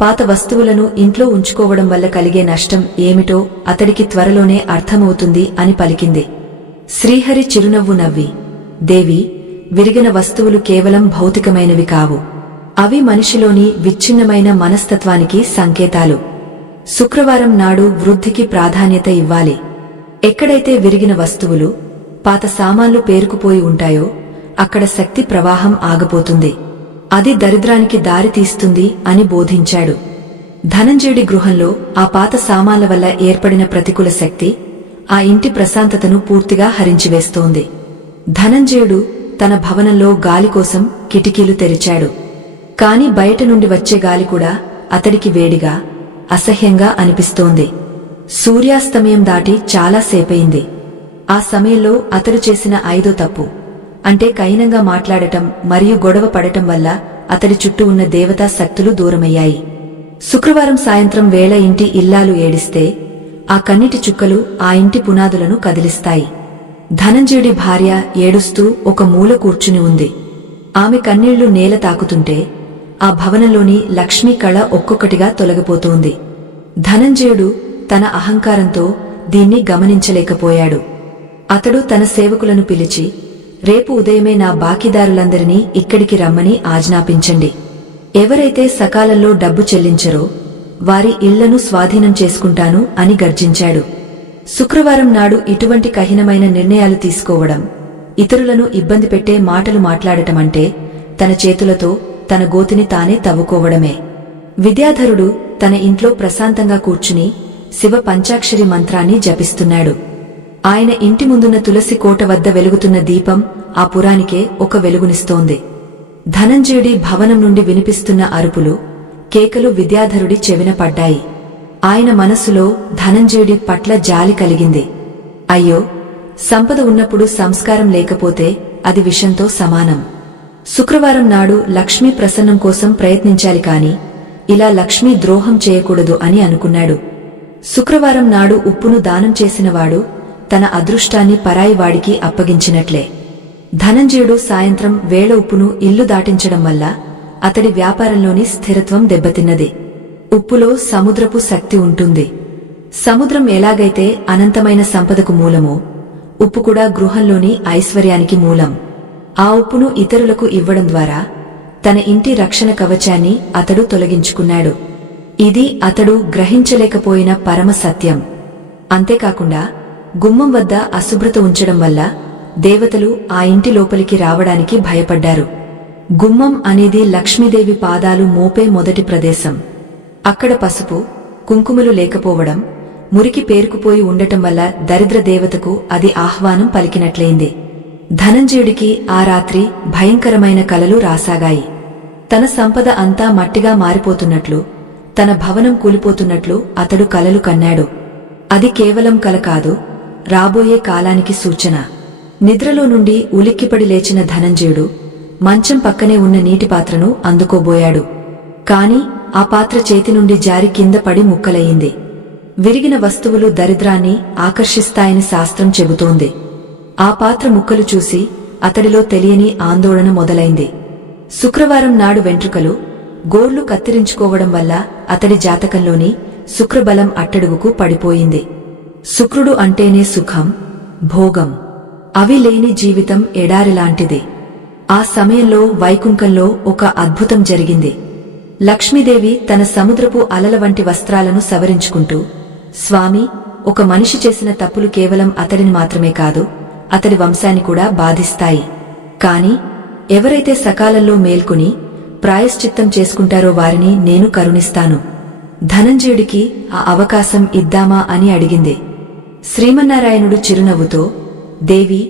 పాత వస్తువులను ఇంట్లో ఉంచుకోవడం వల్ల కలిగే నష్టం ఏమిటో అతడికి త్వరలోనే అర్థమవుతుంది అని పలికింది. శ్రీహరి చిరునవ్వు నవ్వి, దేవి, విరిగిన వస్తువులు కేవలం భౌతికమైనవి కావు, అవి మనిషిలోని విచ్ఛిన్నమైన మనస్తత్వానికి సంకేతాలు. శుక్రవారం నాడు వృద్ధికి ప్రాధాన్యత ఇవ్వాలి. ఎక్కడైతే విరిగిన వస్తువులు, పాత సామాన్లు పేరుకుపోయి ఉంటాయో అక్కడ శక్తి ప్రవాహం ఆగిపోతుంది. అది దరిద్రానికి దారి తీస్తుంది అని బోధించాడు. ధనంజయుడి గృహంలో ఆ పాత సామాన్ల వల్ల ఏర్పడిన ప్రతికూల శక్తి ఆ ఇంటి ప్రశాంతతను పూర్తిగా హరించివేస్తోంది. ధనంజయుడు తన భవనంలో గాలి కోసం కిటికీలు తెరిచాడు. కాని బయట నుండి వచ్చే గాలి కూడా అతడికి వేడిగా, అసహ్యంగా అనిపిస్తోంది. సూర్యాస్తమయం దాటి చాలాసేపయింది. ఆ సమయంలో అతడు చేసిన 5వ తప్పు, అంటే కఠినంగా మాట్లాడటం మరియు గొడవ పడటం వల్ల అతడి చుట్టూ ఉన్న దేవతా శక్తులు దూరమయ్యాయి. శుక్రవారం సాయంత్రం వేళ ఇంటి ఇల్లాలు ఏడిస్తే ఆ కన్నీటి చుక్కలు ఆ ఇంటి పునాదులను కదిలిస్తాయి. ధనంజయుడి భార్య ఏడుస్తూ ఒక మూల కూర్చుని ఉంది. ఆమె కన్నీళ్లు నేల తాకుతుంటే ఆ భవనంలోని లక్ష్మీ కళ ఒక్కొక్కటిగా తొలగిపోతోంది. ధనంజయుడు తన అహంకారంతో దీన్ని గమనించలేకపోయాడు. అతడు తన సేవకులను పిలిచి, రేపు ఉదయమే నా బాకీదారులందరినీ ఇక్కడికి రమ్మని ఆజ్ఞాపించండి. ఎవరైతే సకాలంలో డబ్బు చెల్లించరో వారి ఇళ్లను స్వాధీనం చేసుకుంటాను అని గర్జించాడు. శుక్రవారం నాడు ఇటువంటి కఠినమైన నిర్ణయాలు తీసుకోవడం, ఇతరులను ఇబ్బంది పెట్టే మాటలు మాట్లాడటమంటే తన చేతులతో తన గోతిని తానే తవ్వుకోవడమే. విద్యాధరుడు తన ఇంట్లో ప్రశాంతంగా కూర్చుని శివ పంచాక్షరి మంత్రాన్ని జపిస్తున్నాడు. ఆయన ఇంటి ముందున్న తులసి కోట వద్ద వెలుగుతున్న దీపం ఆ పురానికే ఒక వెలుగునిస్తోంది. ధనంజయుడి భవనం నుండి వినిపిస్తున్న అరుపులు, కేకలు విద్యాధరుడి చెవిన పడ్డాయి. ఆయన మనస్సులో ధనంజయుడి పట్ల జాలి కలిగింది. అయ్యో, సంపద ఉన్నప్పుడు సంస్కారం లేకపోతే అది విషంతో సమానం. శుక్రవారం నాడు లక్ష్మీ ప్రసన్నం కోసం ప్రయత్నించాలి కాని ఇలా లక్ష్మీ ద్రోహం చేయకూడదు అని అనుకున్నాడు. శుక్రవారం నాడు ఉప్పును దానం చేసినవాడు తన అదృష్టాన్ని పరాయివాడికి అప్పగించినట్లే. ధనంజయుడు సాయంత్రం వేళ ఉప్పును ఇల్లు దాటించడం వల్ల అతడి వ్యాపారంలోని స్థిరత్వం దెబ్బతిన్నది. ఉప్పులో సముద్రపు శక్తి ఉంటుంది. సముద్రం ఎలాగైతే అనంతమైన సంపదకు మూలమో, ఉప్పు కూడా గృహంలోని ఐశ్వర్యానికి మూలం. ఆ ఉప్పును ఇతరులకు ఇవ్వడం ద్వారా తన ఇంటి రక్షణ కవచాన్ని అతడు తొలగించుకున్నాడు. ఇది అతడు గ్రహించలేకపోయిన పరమ సత్యం. అంతేకాకుండా గుమ్మం వద్ద అశుభ్రత ఉంచడం వల్ల దేవతలు ఆ ఇంటి లోపలికి రావడానికి భయపడ్డారు. గుమ్మం అనేది లక్ష్మీదేవి పాదాలు మోపే మొదటి ప్రదేశం. అక్కడ పసుపు, కుంకుమలు లేకపోవడం, మురికి పేరుకుపోయి ఉండటం వల్ల దరిద్ర దేవతకు అది ఆహ్వానం పలికినట్లయింది. ధనంజయుడికి ఆ రాత్రి భయంకరమైన కలలు రాసాగాయి. తన సంపద అంతా మట్టిగా మారిపోతున్నట్లు, తన భవనం కూలిపోతున్నట్లు అతడు కలలు కన్నాడు. అది కేవలం కల కాదు, రాబోయే కాలానికి సూచన. నిద్రలో నుండి ఉలిక్కిపడి లేచిన ధనంజయుడు మంచం పక్కనే ఉన్న నీటి పాత్రను అందుకోబోయాడు. కాని ఆ పాత్ర చేతి నుండి జారి కింద పడి ముక్కలయ్యింది. విరిగిన వస్తువులు దరిద్రాన్ని ఆకర్షిస్తాయని శాస్త్రం చెబుతోంది. ఆ పాత్ర ముక్కలు చూసి అతడిలో తెలియని ఆందోళన మొదలైంది. శుక్రవారం నాడు వెంట్రుకలు, గోర్లు కత్తిరించుకోవడం వల్ల అతడి జాతకంలోని శుక్రబలం అట్టడుగుకు పడిపోయింది. శుక్రుడు అంటేనే సుఖం, భోగం. అవి లేని జీవితం ఎడారిలాంటిది. ఆ సమయంలో వైకుంఠంలో ఒక అద్భుతం జరిగింది. లక్ష్మీదేవి తన సముద్రపు అలల వంటి వస్త్రాలను సవరించుకుంటూ, స్వామి, ఒక మనిషి చేసిన తప్పులు కేవలం అతడిని మాత్రమే కాదు, అతడి వంశాన్ని కూడా బాధిస్తాయి. కాని ఎవరైతే సకాలంలో మేల్కొని ప్రాయశ్చిత్తం చేసుకుంటారో వారిని నేను కరుణిస్తాను. ధనంజయుడికి ఆ అవకాశం ఇద్దామా అని అడిగింది. శ్రీమన్నారాయణుడు చిరునవ్వుతో, దేవి,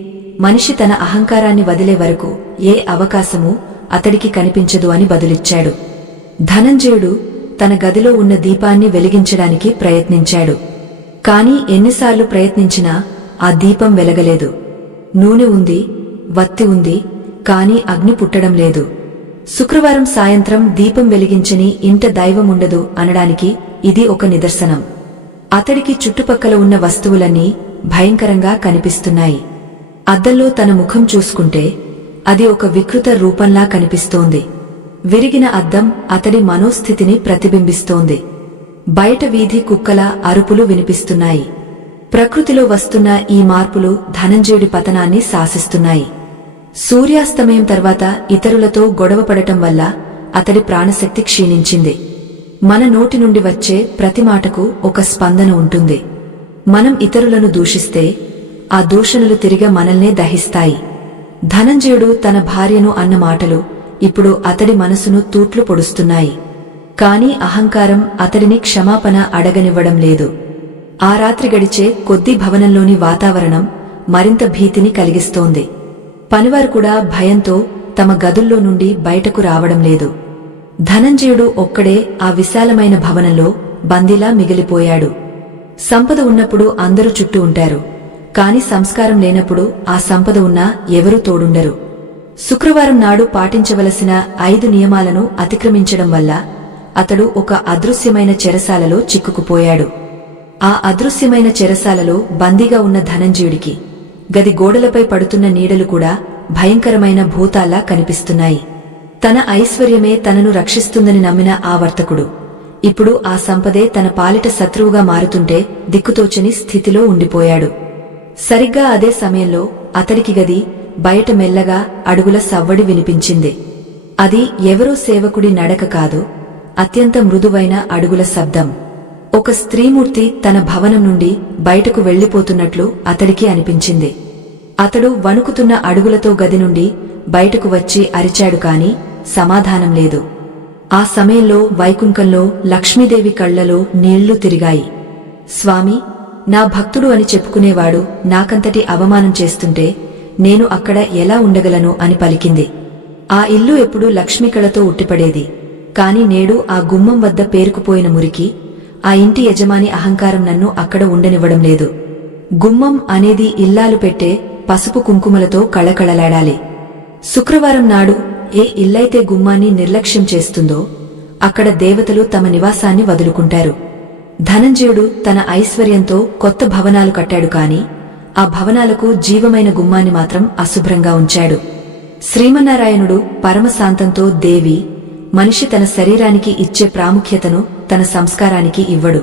మనిషి తన అహంకారాన్ని వదిలే వరకు ఏ అవకాశమూ అతడికి కనిపించదు అని బదులిచ్చాడు. ధనంజయుడు తన గదిలో ఉన్న దీపాన్ని వెలిగించడానికి ప్రయత్నించాడు. కాని ఎన్నిసార్లు ప్రయత్నించినా ఆ దీపం వెలగలేదు. నూనె ఉంది, వత్తి ఉంది, కాని అగ్ని పుట్టడం లేదు. శుక్రవారం సాయంత్రం దీపం వెలిగించని ఇంట దైవముండదు అనడానికి ఇది ఒక నిదర్శనం. అతడికి చుట్టుపక్కల ఉన్న వస్తువులన్నీ భయంకరంగా కనిపిస్తున్నాయి. అద్దంలో తన ముఖం చూసుకుంటే అది ఒక వికృత రూపంలా కనిపిస్తోంది. విరిగిన అద్దం అతడి మనోస్థితిని ప్రతిబింబిస్తోంది. బయట వీధి కుక్కల అరుపులు వినిపిస్తున్నాయి. ప్రకృతిలో వస్తున్న ఈ మార్పులు ధనంజయుడి పతనాన్ని శాసిస్తున్నాయి. సూర్యాస్తమయం తర్వాత ఇతరులతో గొడవపడటం వల్ల అతడి ప్రాణశక్తి క్షీణించింది. మన నోటి నుండి వచ్చే ప్రతి మాటకు ఒక స్పందన ఉంటుంది. మనం ఇతరులను దూషిస్తే ఆ దూషణలు తిరిగి మనల్నే దహిస్తాయి. ధనంజయుడు తన భార్యను అన్న మాటలు ఇప్పుడు అతడి మనసును తూట్లు పొడుస్తున్నాయి. కాని అహంకారం అతడిని క్షమాపణ అడగనివ్వడం లేదు. ఆ రాత్రి గడిచే కొద్దీ భవనంలోని వాతావరణం మరింత భీతిని కలిగిస్తోంది. పనివారు కూడా భయంతో తమ గదుల్లో నుండి బయటకు రావడం లేదు. ధనంజయుడు ఒక్కడే ఆ విశాలమైన భవనంలో బందీలా మిగిలిపోయాడు. సంపద ఉన్నప్పుడు అందరూ చుట్టూ ఉంటారు, కాని సంస్కారం లేనప్పుడు ఆ సంపద ఉన్నా ఎవరూ తోడుండరు. శుక్రవారం నాడు పాటించవలసిన 5 నియమాలను అతిక్రమించడం వల్ల అతడు ఒక అదృశ్యమైన చెరసాలలో చిక్కుకుపోయాడు. ఆ అదృశ్యమైన చెరసాలలో బందీగా ఉన్న ధనంజయుడికి గది గోడలపై పడుతున్న నీడలు కూడా భయంకరమైన భూతాల్లా కనిపిస్తున్నాయి. తన ఐశ్వర్యమే తనను రక్షిస్తుందని నమ్మిన ఆ వర్తకుడు ఇప్పుడు ఆ సంపదే తన పాలిట శత్రువుగా మారుతుంటే దిక్కుతోచని స్థితిలో ఉండిపోయాడు. సరిగ్గా అదే సమయంలో అతడికి గది బయట మెల్లగా అడుగుల సవ్వడి వినిపించింది. అది ఎవరో సేవకుడి నడక కాదు, అత్యంత మృదువైన అడుగుల శబ్దం. ఒక స్త్రీమూర్తి తన భవనం నుండి బయటకు వెళ్లిపోతున్నట్లు అతడికి అనిపించింది. అతడు వణుకుతున్న అడుగులతో గది నుండి బయటకు వచ్చి అరిచాడు, కాని సమాధానం లేదు. ఆ సమయంలో వైకుంఠంలో లక్ష్మీదేవి కళ్లలో నీళ్లు తిరిగాయి. స్వామి, నా భక్తుడు అని చెప్పుకునేవాడు నాకంతటి అవమానం చేస్తుంటే నేను అక్కడ ఎలా ఉండగలను అని పలికింది. ఆ ఇల్లు ఎప్పుడూ లక్ష్మీకళతో ఉట్టిపడేది, కాని నేడు ఆ గుమ్మం వద్ద పేరుకుపోయిన మురికి, ఆ ఇంటి యజమాని అహంకారం నన్ను అక్కడ ఉండనివ్వడం లేదు. గుమ్మం అనేది ఇల్లాలు పెట్టే పసుపు కుంకుమలతో కళకళలాడాలి. శుక్రవారం నాడు ఏ ఇల్లైతే గుమ్మాన్ని నిర్లక్ష్యం చేస్తుందో అక్కడ దేవతలు తమ నివాసాన్ని వదులుకుంటారు. ధనంజయుడు తన ఐశ్వర్యంతో కొత్త భవనాలు కట్టాడు, కాని ఆ భవనాలకు జీవమైన గుమ్మాన్ని మాత్రం అశుభ్రంగా ఉంచాడు. శ్రీమన్నారాయణుడు పరమశాంతంతో దేవి, మనిషి తన శరీరానికి ఇచ్చే ప్రాముఖ్యతను తన సంస్కారానికి ఇవ్వడు.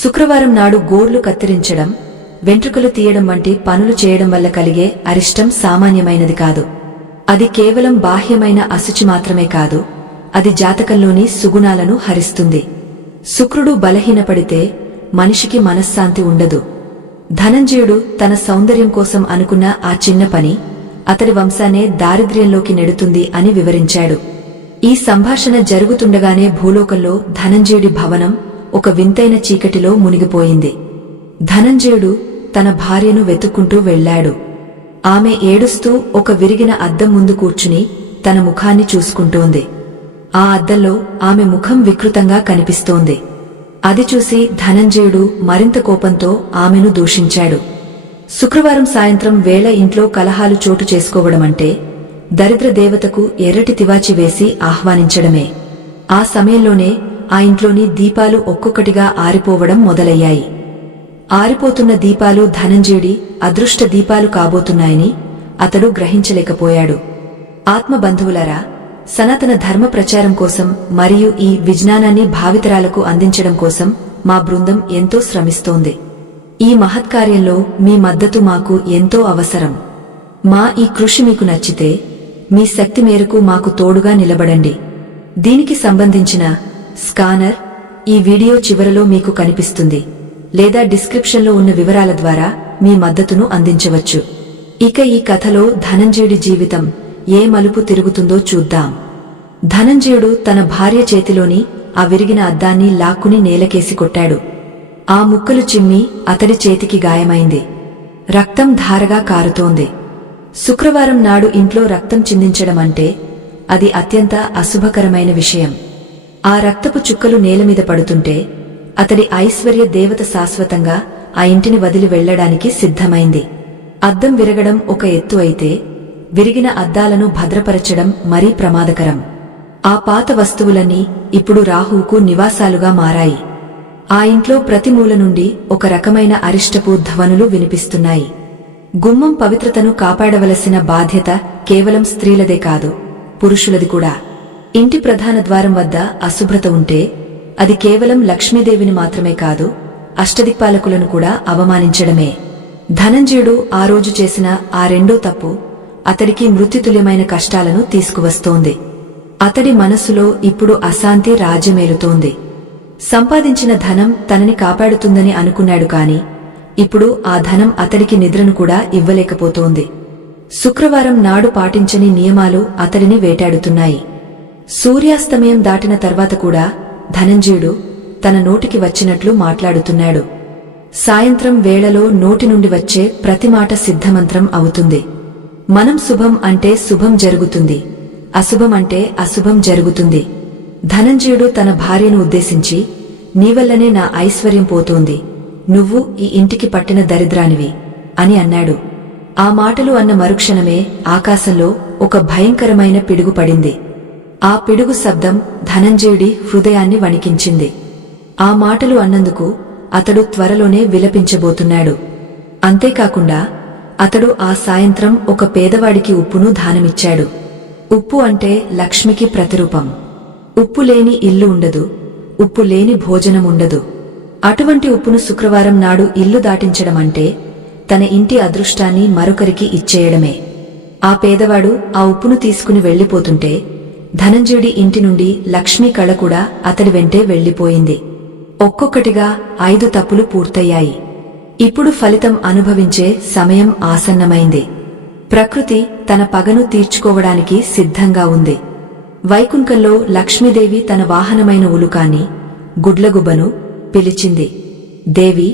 శుక్రవారం నాడు గోర్లు కత్తిరించడం, వెంట్రుకలు తీయడం వంటి పనులు చేయడం వల్ల కలిగే అరిష్టం సామాన్యమైనది కాదు. అది కేవలం బాహ్యమైన అశుచి మాత్రమే కాదు, అది జాతకంలోని సుగుణాలను హరిస్తుంది. శుక్రుడు బలహీనపడితే మనిషికి మనశ్శాంతి ఉండదు. ధనంజయుడు తన సౌందర్యం కోసం అనుకున్న ఆ చిన్న పని అతడి వంశాన్నే దారిద్ర్యంలోకి నెడుతుంది అని వివరించాడు. ఈ సంభాషణ జరుగుతుండగానే భూలోకంలో ధనంజయుడి భవనం ఒక వింతైన చీకటిలో మునిగిపోయింది. ధనంజయుడు తన భార్యను వెతుక్కుంటూ వెళ్లాడు. ఆమె ఏడుస్తూ ఒక విరిగిన అద్దం ముందు కూర్చుని తన ముఖాన్ని చూసుకుంటోంది. ఆ అద్దంలో ఆమె ముఖం వికృతంగా కనిపిస్తోంది. అది చూసి ధనంజయుడు మరింత కోపంతో ఆమెను దూషించాడు. శుక్రవారం సాయంత్రం వేళ ఇంట్లో కలహాలు చోటు చేసుకోవడమంటే దరిద్ర దేవతకు ఎర్రటి తివాచి వేసి ఆహ్వానించడమే. ఆ సమయంలోనే ఆ ఇంట్లోని దీపాలు ఒక్కొక్కటిగా ఆరిపోవడం మొదలయ్యాయి. ఆరిపోతున్న దీపాలు ధనంజయుడి అదృష్ట దీపాలు కాబోతున్నాయని అతడు గ్రహించలేకపోయాడు. ఆత్మబంధువులారా, సనాతన ధర్మ ప్రచారం కోసం మరియు ఈ విజ్ఞానాన్ని భావితరాలకు అందించడం కోసం మా బృందం ఎంతో శ్రమిస్తోంది. ఈ మహత్కార్యంలో మీ మద్దతు మాకు ఎంతో అవసరం. మా ఈ కృషి మీకు నచ్చితే మీ శక్తి మేరకు మాకు తోడుగా నిలబడండి. దీనికి సంబంధించిన స్కానర్ ఈ వీడియో చివరలో మీకు కనిపిస్తుంది, లేదా డిస్క్రిప్షన్లో ఉన్న వివరాల ద్వారా మీ మద్దతును అందించవచ్చు. ఇక ఈ కథలో ధనంజయుడి జీవితం ఏ మలుపు తిరుగుతుందో చూద్దాం. ధనంజయుడు తన భార్య చేతిలోని ఆ విరిగిన అద్దాన్ని లాక్కుని నేలకేసి కొట్టాడు. ఆ ముక్కలు చిమ్మి అతడి చేతికి గాయమైంది. రక్తం ధారగా కారుతోంది. శుక్రవారం నాడు ఇంట్లో రక్తం చిందించడం అంటే అది అత్యంత అశుభకరమైన విషయం. ఆ రక్తపు చుక్కలు నేలమీద పడుతుంటే అతడి ఐశ్వర్య దేవత శాశ్వతంగా ఆ ఇంటిని వదిలి వెళ్లడానికి సిద్ధమైంది. అద్దం విరగడం ఒక ఎత్తు అయితే, విరిగిన అద్దాలను భద్రపరచడం మరీ ప్రమాదకరం. ఆ పాత వస్తువులన్నీ ఇప్పుడు రాహువుకు నివాసాలుగా మారాయి. ఆ ఇంట్లో ప్రతి మూల నుండి ఒక రకమైన అరిష్టపు ధ్వనులు వినిపిస్తున్నాయి. గుమ్మం పవిత్రతను కాపాడవలసిన బాధ్యత కేవలం స్త్రీలదే కాదు, పురుషులది కూడా. ఇంటి ప్రధాన ద్వారం వద్ద అశుభ్రత ఉంటే అది కేవలం లక్ష్మీదేవిని మాత్రమే కాదు, అష్టదిక్పాలకులను కూడా అవమానించడమే. ధనంజయుడు ఆ రోజు చేసిన ఆ రెండో తప్పు అతడికి మృత్యుతుల్యమైన కష్టాలను తీసుకువస్తోంది. అతడి మనసులో ఇప్పుడు అశాంతి రాజ్యమేలుతోంది. సంపాదించిన ధనం తనని కాపాడుతుందని అనుకున్నాడు కాని ఇప్పుడు ఆ ధనం అతడికి నిద్రను కూడా ఇవ్వలేకపోతోంది. శుక్రవారం నాడు పాటించని నియమాలు అతడిని వేటాడుతున్నాయి. సూర్యాస్తమయం దాటిన తర్వాత కూడా ధనంజయుడు తన నోటికి వచ్చినట్లు మాట్లాడుతున్నాడు. సాయంత్రం వేళలో నోటి నుండి వచ్చే ప్రతి మాట సిద్ధమంత్రం అవుతుంది. మనం శుభం అంటే శుభం జరుగుతుంది, అశుభం అంటే అశుభం జరుగుతుంది. ధనంజయుడు తన భార్యను ఉద్దేశించి, నీవల్లనే నా ఐశ్వర్యం పోతోంది, నువ్వు ఈ ఇంటికి పట్టిన దరిద్రానివి అని అన్నాడు. ఆ మాటలు అన్న మరుక్షణమే ఆకాశంలో ఒక భయంకరమైన పిడుగు పడింది. ఆ పిడుగు శబ్దం ధనంజయుడి హృదయాన్ని వణికించింది. ఆ మాటలు అన్నందుకు అతడు త్వరలోనే విలపించబోతున్నాడు. అంతేకాకుండా అతడు ఆ సాయంత్రం ఒక పేదవాడికి ఉప్పును దానమిచ్చాడు. ఉప్పు అంటే లక్ష్మికి ప్రతిరూపం. ఉప్పు లేని ఇల్లు ఉండదు, ఉప్పు లేని భోజనం ఉండదు. అటువంటి ఉప్పును శుక్రవారం నాడు ఇల్లు దాటించడమంటే తన ఇంటి అదృష్టాన్ని మరొకరికి ఇచ్చేయడమే. ఆ పేదవాడు ఆ ఉప్పును తీసుకుని వెళ్లిపోతుంటే ధనంజయుడి ఇంటి నుండి లక్ష్మీ కళ కూడా అతడి వెంటే వెళ్లిపోయింది. ఒక్కొక్కటిగా 5 తప్పులు పూర్తయ్యాయి. ఇప్పుడు ఫలితం అనుభవించే సమయం ఆసన్నమైంది. ప్రకృతి తన పగను తీర్చుకోవడానికి సిద్ధంగా ఉంది. వైకుంఠంలో లక్ష్మీదేవి తన వాహనమైన ఉలుకాన్ని, గుడ్లగుబ్బను పిలిచింది. దేవి,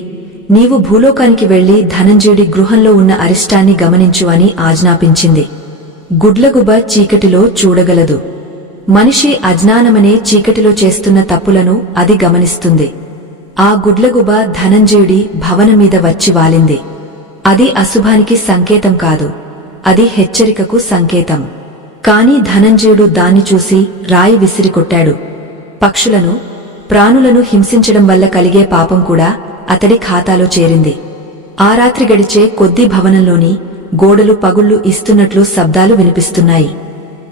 నీవు భూలోకానికి వెళ్లి ధనంజయుడి గృహంలో ఉన్న అరిష్టాన్ని గమనించు అని ఆజ్ఞాపించింది. గుడ్లగుబ్బ చీకటిలో చూడగలదు. మనిషి అజ్ఞానమనే చీకటిలో చేస్తున్న తప్పులను అది గమనిస్తుంది. ఆ గుడ్లగుబ్బ ధనంజయుడి భవనం మీద వచ్చి వాలింది. అది అశుభానికి సంకేతం కాదు, అది హెచ్చరికకు సంకేతం. కాని ధనంజయుడు దాన్ని చూసి రాయి విసిరికొట్టాడు. పక్షులను, ప్రాణులను హింసించడం వల్ల కలిగే పాపం కూడా అతడి ఖాతాలో చేరింది. ఆ రాత్రి గడిచే కొద్దీ భవనంలోని గోడలు పగుళ్లు ఇస్తున్నట్లు శబ్దాలు వినిపిస్తున్నాయి.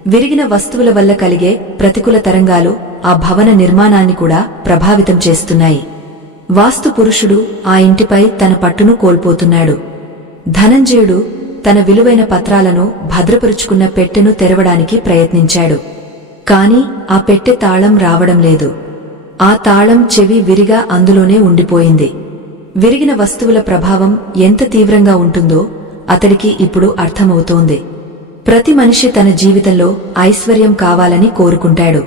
విరిగిన వస్తువుల వల్ల కలిగే ప్రతికూల తరంగాలు ఆ భవన నిర్మాణాన్ని కూడా ప్రభావితం చేస్తున్నాయి. వాస్తు పురుషుడు ఆ ఇంటిపై తన పట్టును కోల్పోతున్నాడు. ధనంజయుడు తన విలువైన పత్రాలను భద్రపరుచుకున్న పెట్టెను తెరవడానికి ప్రయత్నించాడు. కాని ఆ పెట్టె తాళం రావడం లేదు. ఆ తాళం చెవి విరిగా అందులోనే ఉండిపోయింది. విరిగిన వస్తువుల ప్రభావం ఎంత తీవ్రంగా ఉంటుందో అతడికి ఇప్పుడు అర్థమవుతోంది. ప్రతి మనిషి తన జీవితంలో ఐశ్వర్యం కావాలని కోరుకుంటాడు.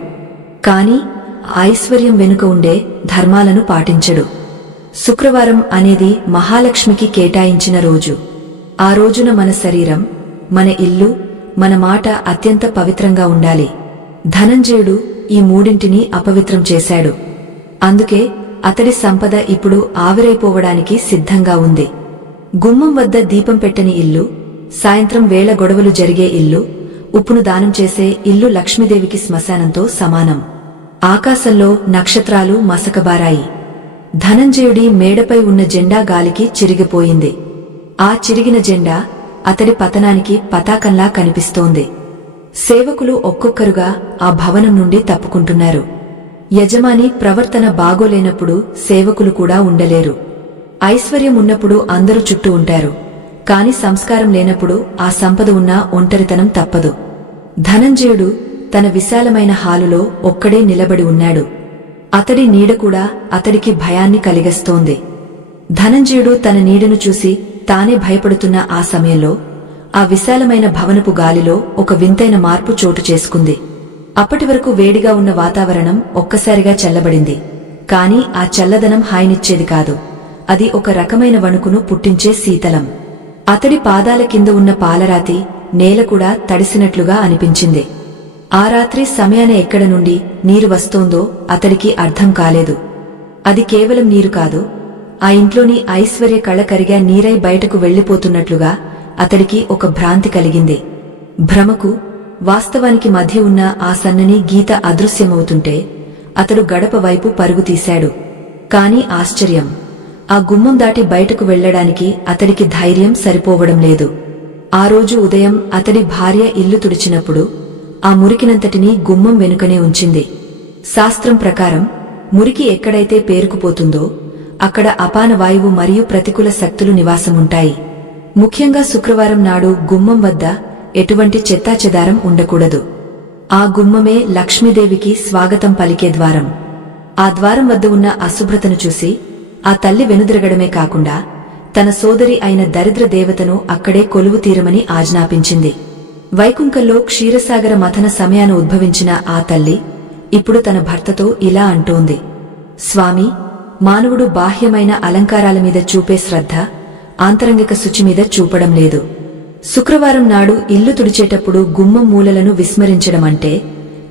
కాని ఐశ్వర్యం వెనుక ఉండే ధర్మాలను పాటించడు. శుక్రవారం అనేది మహాలక్ష్మికి కేటాయించిన రోజు. ఆ రోజున మన శరీరం, మన ఇల్లు, మన మాట అత్యంత పవిత్రంగా ఉండాలి. ధనంజయుడు ఈ మూడింటిని అపవిత్రం చేశాడు. అందుకే అతడి సంపద ఇప్పుడు ఆవిరైపోవడానికి సిద్ధంగా ఉంది. గుమ్మం వద్ద దీపం పెట్టని ఇల్లు, సాయంత్రం వేళ గొడవలు జరిగే ఇల్లు, ఉప్పును దానం చేసే ఇల్లు లక్ష్మీదేవికి శ్మశానంతో సమానం. ఆకాశంలో నక్షత్రాలు మసకబారాయి. ధనంజయుడి మేడపై ఉన్న జెండా గాలికి చిరిగిపోయింది. ఆ చిరిగిన జెండా అతడి పతనానికి పతాకంలా కనిపిస్తోంది. సేవకులు ఒక్కొక్కరుగా ఆ భవనం నుండి తప్పుకుంటున్నారు. యజమాని ప్రవర్తన బాగోలేనప్పుడు సేవకులు కూడా ఉండలేరు. ఐశ్వర్యం ఉన్నప్పుడు అందరూ చుట్టూ ఉంటారు. కాని సంస్కారం లేనప్పుడు ఆ సంపద ఉన్నా ఒంటరితనం తప్పదు. ధనంజయుడు తన విశాలమైన హాలులో ఒక్కడే నిలబడి ఉన్నాడు. అతడి నీడ కూడా అతడికి భయాన్ని కలిగిస్తోంది. ధనంజయుడు తన నీడను చూసి తానే భయపడుతున్న ఆ సమయంలో ఆ విశాలమైన భవనపు గాలిలో ఒక వింతైన మార్పు చోటు చేసుకుంది. అప్పటివరకు వేడిగా ఉన్న వాతావరణం ఒక్కసారిగా చల్లబడింది. కాని ఆ చల్లదనం హాయినిచ్చేది కాదు. అది ఒక రకమైన వణుకును పుట్టించే శీతలం. అతడి పాదాల కింద ఉన్న పాలరాతి నేల కూడా తడిసినట్లుగా అనిపించింది. ఆ రాత్రి సమయాన ఎక్కడ నుండి నీరు వస్తోందో అతడికి అర్థం కాలేదు. అది కేవలం నీరు కాదు, ఆ ఇంట్లోని ఐశ్వర్య కళ కరిగా నీరై బయటకు వెళ్లిపోతున్నట్లుగా అతడికి ఒక భ్రాంతి కలిగింది. భ్రమకు వాస్తవానికి మధ్య ఉన్న ఆ సన్నని గీత అదృశ్యమవుతుంటే అతడు గడప వైపు పరుగు తీశాడు. కాని ఆశ్చర్యం, ఆ గుమ్మం దాటి బయటకు వెళ్లడానికి అతడికి ధైర్యం సరిపోవడం లేదు. ఆ రోజు ఉదయం అతడి భార్య ఇల్లు తుడిచినప్పుడు ఆ మురికినంతటినీ గుమ్మం వెనుకనే ఉంచింది. శాస్త్రం ప్రకారం మురికి ఎక్కడైతే పేరుకుపోతుందో అక్కడ అపాన వాయువు మరియు ప్రతికూల శక్తులు నివాసముంటాయి. ముఖ్యంగా శుక్రవారం నాడు గుమ్మం వద్ద ఎటువంటి చెత్తాచెదారం ఉండకూడదు. ఆ గుమ్మమే లక్ష్మీదేవికి స్వాగతం పలికే ద్వారం. ఆ ద్వారం వద్ద ఉన్న అశుభ్రతను చూసి ఆ తల్లి వెనుదిరగడమే కాకుండా తన సోదరి అయిన దరిద్ర దేవతను అక్కడే కొలువు తీరమని ఆజ్ఞాపించింది. వైకుంఠంలో క్షీరసాగర మథన సమయాన ఉద్భవించిన ఆ తల్లి ఇప్పుడు తన భర్తతో ఇలా అంటోంది: స్వామి, మానవుడు బాహ్యమైన అలంకారాల మీద చూపే శ్రద్ధ ఆంతరంగిక శుచి మీద చూపడం లేదు. శుక్రవారం నాడు ఇల్లు తుడిచేటప్పుడు గుమ్మం మూలలను విస్మరించడమంటే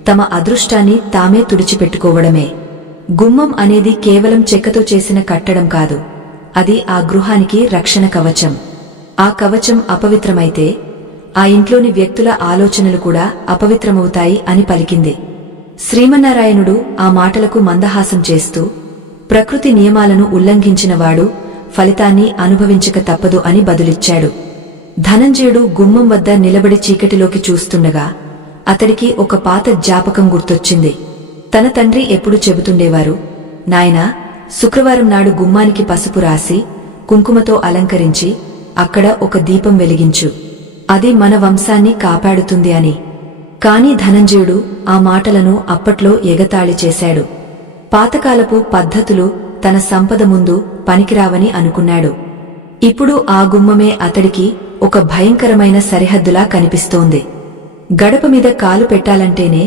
తమ అదృష్టాన్ని తామే తుడిచిపెట్టుకోవడమే. గుమ్మం అనేది కేవలం చెక్కతో చేసిన కట్టడం కాదు, అది ఆ గృహానికి రక్షణ కవచం. ఆ కవచం అపవిత్రమైతే ఆ ఇంట్లోని వ్యక్తుల ఆలోచనలు కూడా అపవిత్రమవుతాయి అని పలికింది. శ్రీమన్నారాయణుడు ఆ మాటలకు మందహాసం చేస్తూ, ప్రకృతి నియమాలను ఉల్లంఘించినవాడు ఫలితాన్ని అనుభవించక తప్పదు అని బదులిచ్చాడు. ధనంజయుడు గుమ్మం వద్ద నిలబడి చీకటిలోకి చూస్తుండగా అతడికి ఒక పాత జ్ఞాపకం గుర్తొచ్చింది. తన తండ్రి ఎప్పుడు చెబుతుండేవారు, నాయనా, శుక్రవారం నాడు గుమ్మానికి పసుపు రాసి కుంకుమతో అలంకరించి అక్కడ ఒక దీపం వెలిగించు, అది మన వంశాన్ని కాపాడుతుంది అని. కాని ధనంజయుడు ఆ మాటలను అప్పట్లో ఎగతాళి చేశాడు. పాతకాలపు పద్ధతులు తన సంపద ముందు పనికిరావని అనుకున్నాడు. ఇప్పుడు ఆ గుమ్మమే అతడికి ఒక భయంకరమైన సరిహద్దులా కనిపిస్తోంది. గడప మీద కాలు పెట్టాలంటేనే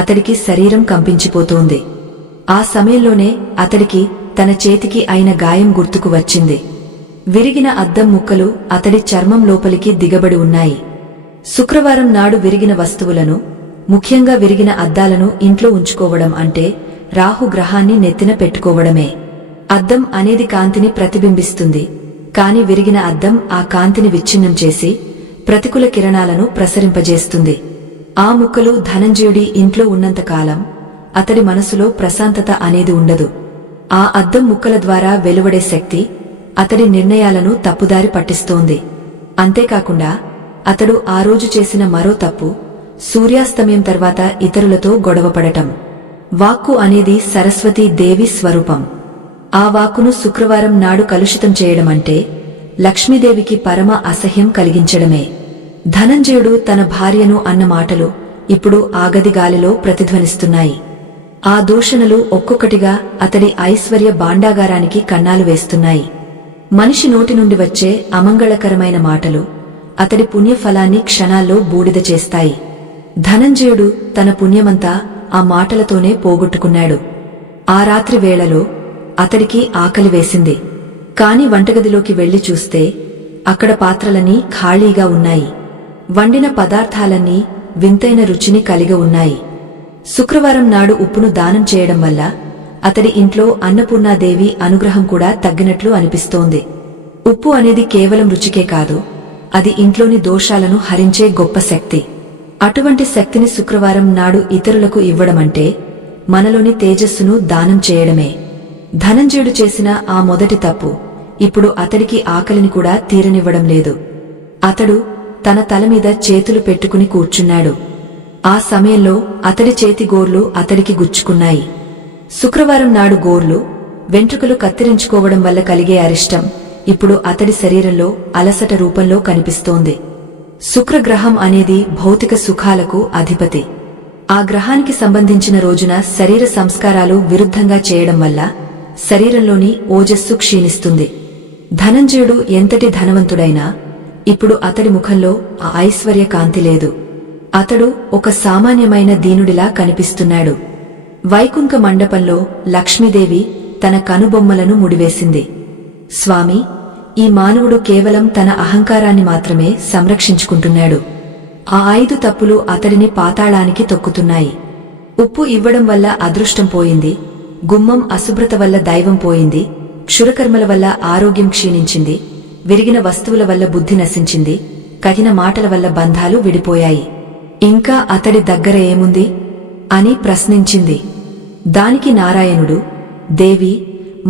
అతడికి శరీరం కంపించిపోతోంది. ఆ సమయంలోనే అతడికి తన చేతికి అయిన గాయం గుర్తుకు వచ్చింది. విరిగిన అద్దం ముక్కలు అతడి చర్మం లోపలికి దిగబడి ఉన్నాయి. శుక్రవారం నాడు విరిగిన వస్తువులను, ముఖ్యంగా విరిగిన అద్దాలను ఇంట్లో ఉంచుకోవడం అంటే రాహు గ్రహాన్ని నెత్తిన పెట్టుకోవడమే. అద్దం అనేది కాంతిని ప్రతిబింబిస్తుంది, కాని విరిగిన అద్దం ఆ కాంతిని విచ్ఛిన్నం చేసి ప్రతికూల కిరణాలను ప్రసరింపజేస్తుంది. ఆ ముక్కలు ధనంజయుడి ఇంట్లో ఉన్నంతకాలం అతడి మనసులో ప్రశాంతత అనేది ఉండదు. ఆ అద్దం ముక్కల ద్వారా వెలువడే శక్తి అతడి నిర్ణయాలను తప్పుదారి పట్టిస్తోంది. అంతేకాకుండా అతడు ఆ రోజు చేసిన మరో తప్పు సూర్యాస్తమయం తర్వాత ఇతరులతో గొడవపడటం. వాక్కు అనేది సరస్వతీ దేవి స్వరూపం. ఆ వాక్కును శుక్రవారం నాడు కలుషితం చేయడమంటే లక్ష్మీదేవికి పరమ అసహ్యం కలిగించడమే. ధనంజయుడు తన భార్యను అన్న మాటలు ఇప్పుడు ఆగది గాలిలో ప్రతిధ్వనిస్తున్నాయి. ఆ దూషణలు ఒక్కొక్కటిగా అతడి ఐశ్వర్య భాండాగారానికి కన్నాలు వేస్తున్నాయి. మనిషి నోటి నుండి వచ్చే అమంగళకరమైన మాటలు అతడి పుణ్యఫలాన్ని క్షణాల్లో బూడిద చేస్తాయి. ధనంజయుడు తన పుణ్యమంతా ఆ మాటలతోనే పోగొట్టుకున్నాడు. ఆ రాత్రి వేళలో అతడికి ఆకలి వేసింది. కాని వంటగదిలోకి వెళ్లి చూస్తే అక్కడ పాత్రలన్నీ ఖాళీగా ఉన్నాయి. వండిన పదార్థాలన్నీ వింతైన రుచిని కలిగి ఉన్నాయి. శుక్రవారం నాడు ఉప్పును దానం చేయడం వల్ల అతడి ఇంట్లో అన్నపూర్ణాదేవి అనుగ్రహం కూడా తగ్గినట్లు అనిపిస్తోంది. ఉప్పు అనేది కేవలం రుచికే కాదు, అది ఇంట్లోని దోషాలను హరించే గొప్ప శక్తి. అటువంటి శక్తిని శుక్రవారం నాడు ఇతరులకు ఇవ్వడమంటే మనలోని తేజస్సును దానం చేయడమే. ధనంజయుడు చేసిన ఆ మొదటి తప్పు ఇప్పుడు అతడికి ఆకలిని కూడా తీరనివ్వడం లేదు. అతడు తన తలమీద చేతులు పెట్టుకుని కూర్చున్నాడు. ఆ సమయంలో అతడి చేతి గోర్లు అతడికి గుచ్చుకున్నాయి. శుక్రవారం నాడు గోర్లు, వెంట్రుకలు కత్తిరించుకోవడం వల్ల కలిగే అరిష్టం ఇప్పుడు అతడి శరీరంలో అలసట రూపంలో కనిపిస్తోంది. శుక్రగ్రహం అనేది భౌతిక సుఖాలకు అధిపతి. ఆ గ్రహానికి సంబంధించిన రోజున శరీర సంస్కారాలు విరుద్ధంగా చేయడం వల్ల శరీరంలోని ఓజస్సు క్షీణిస్తుంది. ధనంజయుడు ఎంతటి ధనవంతుడైనా ఇప్పుడు అతడి ముఖంలో ఆ ఐశ్వర్య కాంతి లేదు. అతడు ఒక సామాన్యమైన దీనుడిలా కనిపిస్తున్నాడు. వైకుంఠ మండపంలో లక్ష్మీదేవి తన కనుబొమ్మలను ముడివేసింది. స్వామి, ఈ మానవుడు కేవలం తన అహంకారాన్ని మాత్రమే సంరక్షించుకుంటున్నాడు. ఆ 5 తప్పులు అతడిని పాతాళానికి తొక్కుతున్నాయి. ఉప్పు ఇవ్వడం వల్ల అదృష్టం పోయింది, గుమ్మం అశుభ్రత వల్ల దైవం పోయింది, క్షురకర్మల వల్ల ఆరోగ్యం క్షీణించింది, విరిగిన వస్తువుల వల్ల బుద్ధి నశించింది, కఠిన మాటల వల్ల బంధాలు విడిపోయాయి. ఇంకా అతడి దగ్గర ఏముంది అని ప్రశ్నించింది. దానికి నారాయణుడు, దేవి,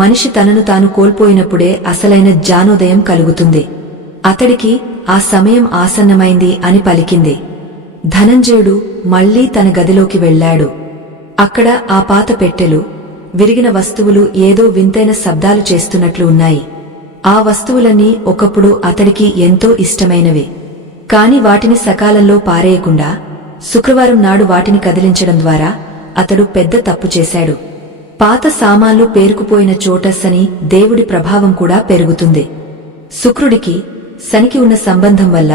మనిషి తనను తాను కోల్పోయినప్పుడే అసలైన జ్ఞానోదయం కలుగుతుంది. అతడికి ఆ సమయం ఆసన్నమైంది అని పలికింది. ధనంజయుడు మళ్లీ తన గదిలోకి వెళ్లాడు. అక్కడ ఆ పాత పెట్టెలు, విరిగిన వస్తువులు ఏదో వింతైన శబ్దాలు చేస్తున్నట్లు ఉన్నాయి. ఆ వస్తువులన్నీ ఒకప్పుడు అతడికి ఎంతో ఇష్టమైనవి. కాని వాటిని సకాలంలో పారేయకుండా శుక్రవారం నాడు వాటిని కదిలించడం ద్వారా అతడు పెద్ద తప్పు చేశాడు. పాత సామాన్లు పేరుకుపోయిన చోట శని దేవుడి ప్రభావం కూడా పెరుగుతుంది. శుక్రుడికి శనికి ఉన్న సంబంధం వల్ల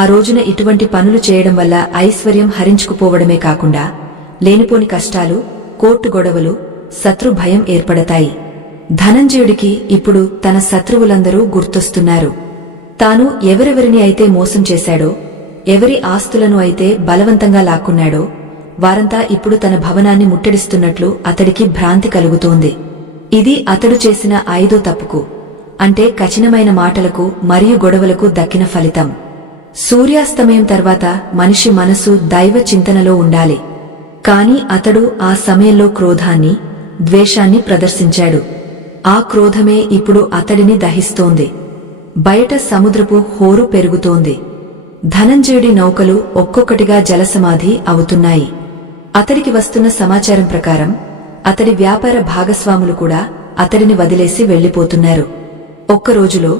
ఆ రోజున ఇటువంటి పనులు చేయడం వల్ల ఐశ్వర్యం హరించుకుపోవడమే కాకుండా లేనిపోని కష్టాలు, కోర్టు గొడవలు, శత్రు భయం ఏర్పడతాయి. ధనంజయుడికి ఇప్పుడు తన శత్రువులందరూ గుర్తొస్తున్నారు. తాను ఎవరెవరిని అయితే మోసం చేశాడో, ఎవరి ఆస్తులను అయితే బలవంతంగా లాక్కున్నాడో వారంతా ఇప్పుడు తన భవనాన్ని ముట్టడిస్తున్నట్లు అతడికి భ్రాంతి కలుగుతోంది. ఇది అతడు చేసిన 5వ తప్పుకు, అంటే కఠినమైన మాటలకు మరియు గొడవలకు దక్కిన ఫలితం. సూర్యాస్తమయం తర్వాత మనిషి మనసు దైవ చింతనలో ఉండాలి. కాని అతడు ఆ సమయంలో క్రోధాన్ని, ద్వేషాన్ని ప్రదర్శించాడు. ఆ క్రోధమే ఇప్పుడు అతడిని దహిస్తోంది. బయట సముద్రపు హోరు పెరుగుతోంది. ధనంజయుడి నౌకలు ఒక్కొక్కటిగా జలసమాధి అవుతున్నాయి. అతడికి వస్తున్న సమాచారం ప్రకారం అతడి వ్యాపార భాగస్వాములు కూడా అతడిని వదిలేసి వెళ్లిపోతున్నారు. ఒక్కరోజులో